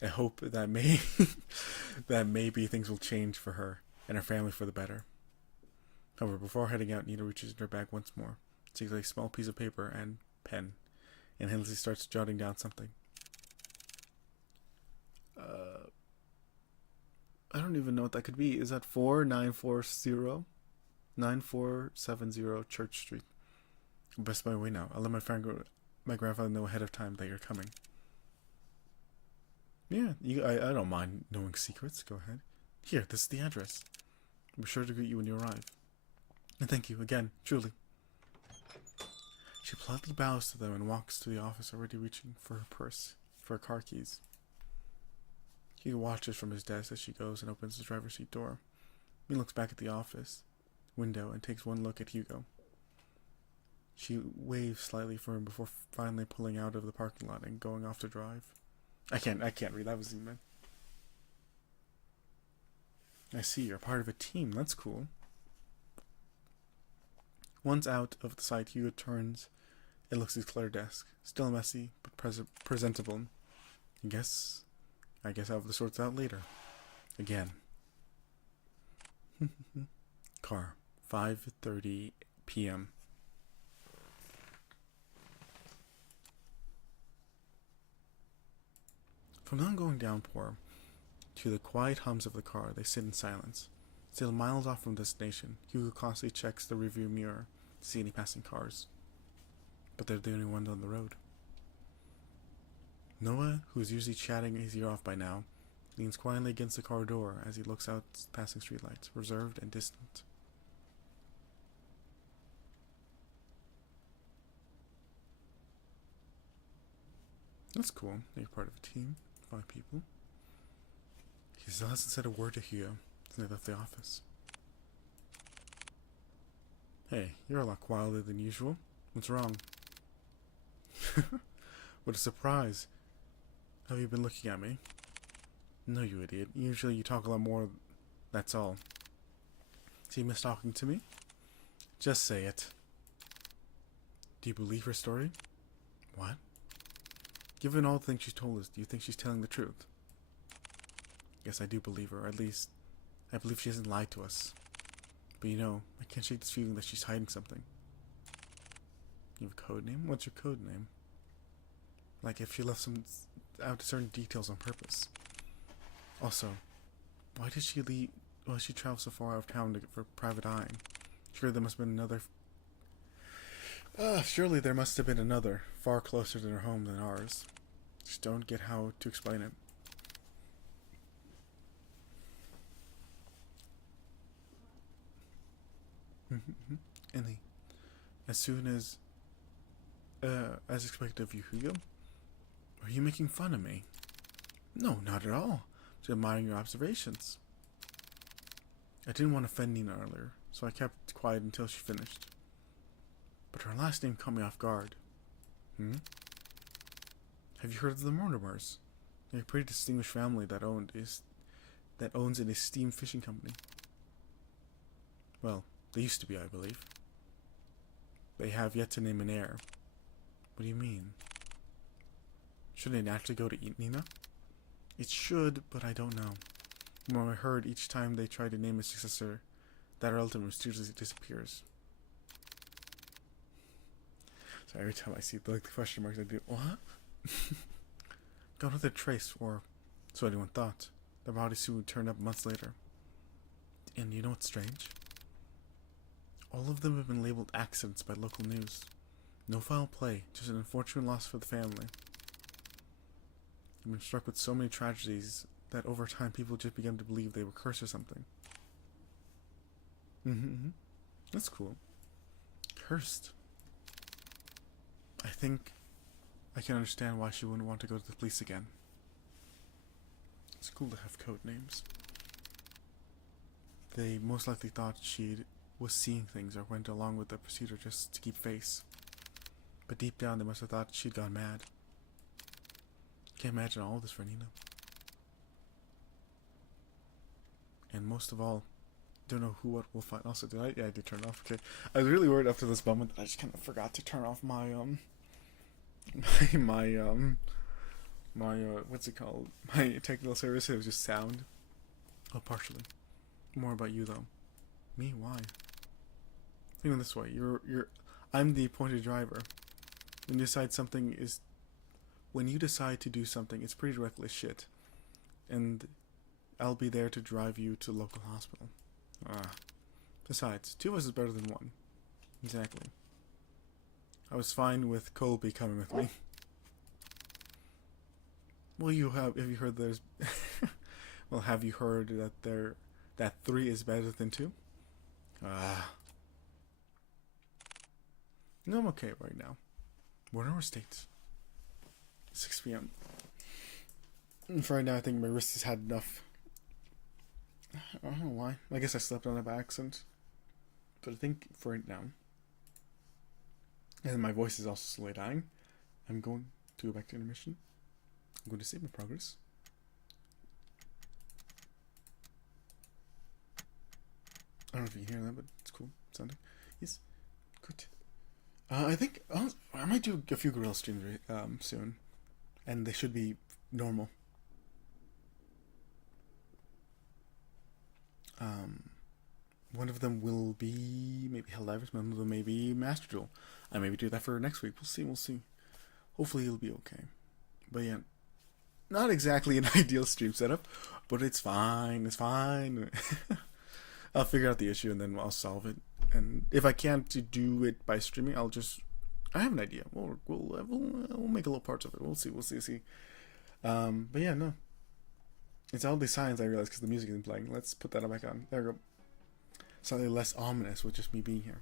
A hope that maybe things will change for her and her family for the better. However, before heading out, Nina reaches in her bag once more, takes a small piece of paper and pen, and hastily starts jotting down something. I don't even know what that could be. Is that 4940? 9470 Church Street. Best by way now. I'll let my grandfather know ahead of time that you're coming. Yeah, I don't mind knowing secrets. Go ahead. Here, this is the address. I'll be sure to greet you when you arrive. And thank you again, truly. She politely bows to them and walks to the office, already reaching for her purse, for her car keys. He watches from his desk as she goes and opens the driver's seat door. He looks back at the office window and takes one look at Hugo. She waves slightly for him before finally pulling out of the parking lot and going off to drive. I can't read. That was Zeman. I see, you're part of a team. That's cool. Once out of the sight, Hugo turns and looks at his clear desk. Still messy, but presentable. I guess I'll have the sorts out later. Again. Car. 5:30 p.m. From the ongoing downpour to the quiet hums of the car, they sit in silence. Still miles off from destination, Hugo constantly checks the rearview mirror to see any passing cars. But they're the only ones on the road. Noah, who is usually chatting his ear off by now, leans quietly against the car door as he looks out passing streetlights, reserved and distant. That's cool. You're part of a team. 5 people. He still hasn't said a word to Hugo since they left the office. Hey, you're a lot quieter than usual. What's wrong? What a surprise. Have you been looking at me? No, you idiot. Usually you talk a lot more. That's all. So you miss talking to me? Just say it. Do you believe her story? What? Given all the things she's told us, do you think she's telling the truth? Yes, I do believe her. At least, I believe she hasn't lied to us. But I can't shake this feeling that she's hiding something. You have a code name? What's your code name? Like if she left some out certain details on purpose. Also, why did she leave? Why she travel so far out of town for private eyeing? Surely there must have been another. Surely there must have been another, far closer to her home than ours. Just don't get how to explain it. Ellie, as soon as expected of you, Hugo. Are you making fun of me? No, not at all. Just admiring your observations. I didn't want to offend Nina earlier, so I kept quiet until she finished. But her last name caught me off guard. Have you heard of the Mortimers? They're a pretty distinguished family that owns an esteemed fishing company. Well, they used to be, I believe. They have yet to name an heir. What do you mean? Shouldn't it naturally go to Nina? It should, but I don't know. From what I heard, each time they try to name a successor, that relative mysteriously disappears. So every time I see the question marks, I do, what? Gone with a trace, or so anyone thought. The body soon turned up months later. And you know what's strange? All of them have been labeled accidents by local news. No foul play, just an unfortunate loss for the family. I've been struck with so many tragedies that over time people just began to believe they were cursed or something. That's cool. Cursed. I think I can understand why she wouldn't want to go to the police again. It's cool to have code names. They most likely thought she was seeing things or went along with the procedure just to keep face. But deep down, they must have thought she'd gone mad. Can't imagine all this for Nina. And most of all, don't know what we'll find. Also, did I? Yeah, I did turn it off. Okay. I was really worried after this moment that I just kind of forgot to turn off my, what's it called? My technical service. It was just sound. Oh, partially. More about you, though. Me? Why? Think of it this way. I'm the appointed driver. When you decide to do something, it's pretty reckless shit. And I'll be there to drive you to the local hospital. Besides, 2 of us is better than 1. Exactly. I was fine with Colby coming with me. Well, have you heard there's... well, have you heard that 3 is better than 2? No, I'm okay right now. We're in our states. 6 p.m. And for right now, I think my wrist has had enough. I don't know why. I guess I slept on it by accident. But I think for right now, and my voice is also slowly dying, I'm going to go back to intermission. I'm going to save my progress. I don't know if you can hear that, but it's cool sounding. Yes, good. I think I might do a few Gorilla streams soon, and they should be normal. One of them will be maybe Hilarious, one of them may be Master Duel. I maybe do that for next week. We'll see. Hopefully it'll be okay. But yeah, not exactly an ideal stream setup, but it's fine. It's fine. I'll figure out the issue and then I'll solve it. And if I can't do it by streaming, I have an idea. We'll make a little parts of it. We'll see. But yeah, no. It's all the signs I realized because the music isn't playing. Let's put that back on. There we go. Slightly less ominous with just me being here.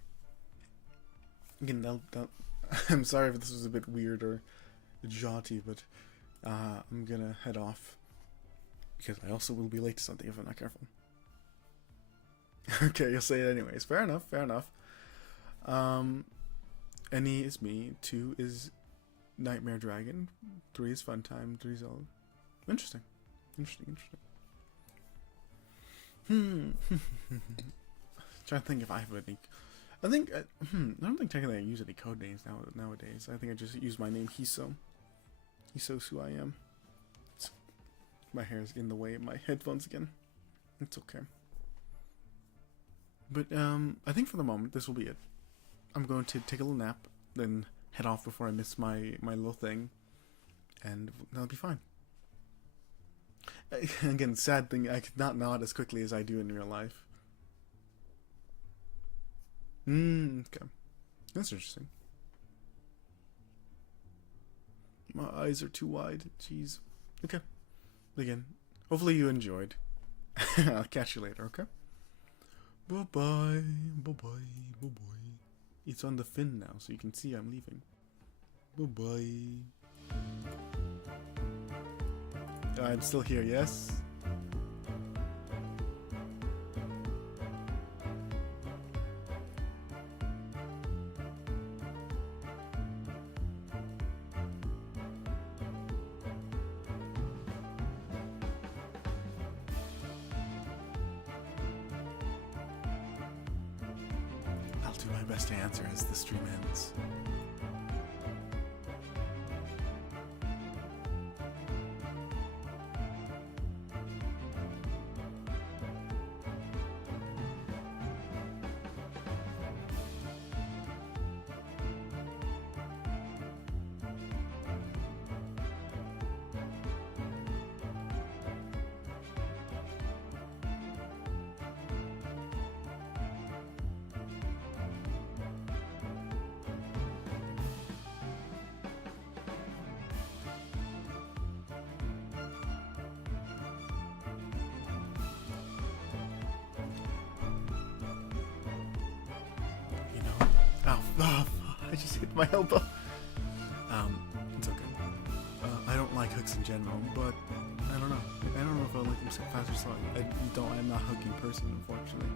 Again, I'm sorry if this was a bit weird or jaunty, but I'm gonna head off because I also will be late to something if I'm not careful. Okay, you'll say it anyways. Fair enough. NE is me. 2 is Nightmare Dragon. 3 is Funtime. 3 is all interesting. Trying to think if I have any. I don't think technically I use any code names nowadays. I think I just use my name Hiso. Hiso's who I am. My hair's in the way of my headphones again. It's okay. But I think for the moment this will be it. I'm going to take a little nap, then head off before I miss my little thing, and that'll be fine. Again, sad thing, I could not nod as quickly as I do in real life. Okay. That's interesting. My eyes are too wide. Jeez. Okay. Again, hopefully you enjoyed. I'll catch you later, okay? Bye-bye. Bye-bye. It's on the fin now, so you can see I'm leaving. Bye-bye. I'm still here, yes? I'll do my best to answer as the stream ends. I just hit my elbow. It's okay. I don't like hooks in general, but I don't know. I don't know if I'll faster slot. I'm not a hugging person, unfortunately.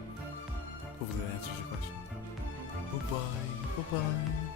Hopefully that answers your question. Bye-bye. Bye-bye.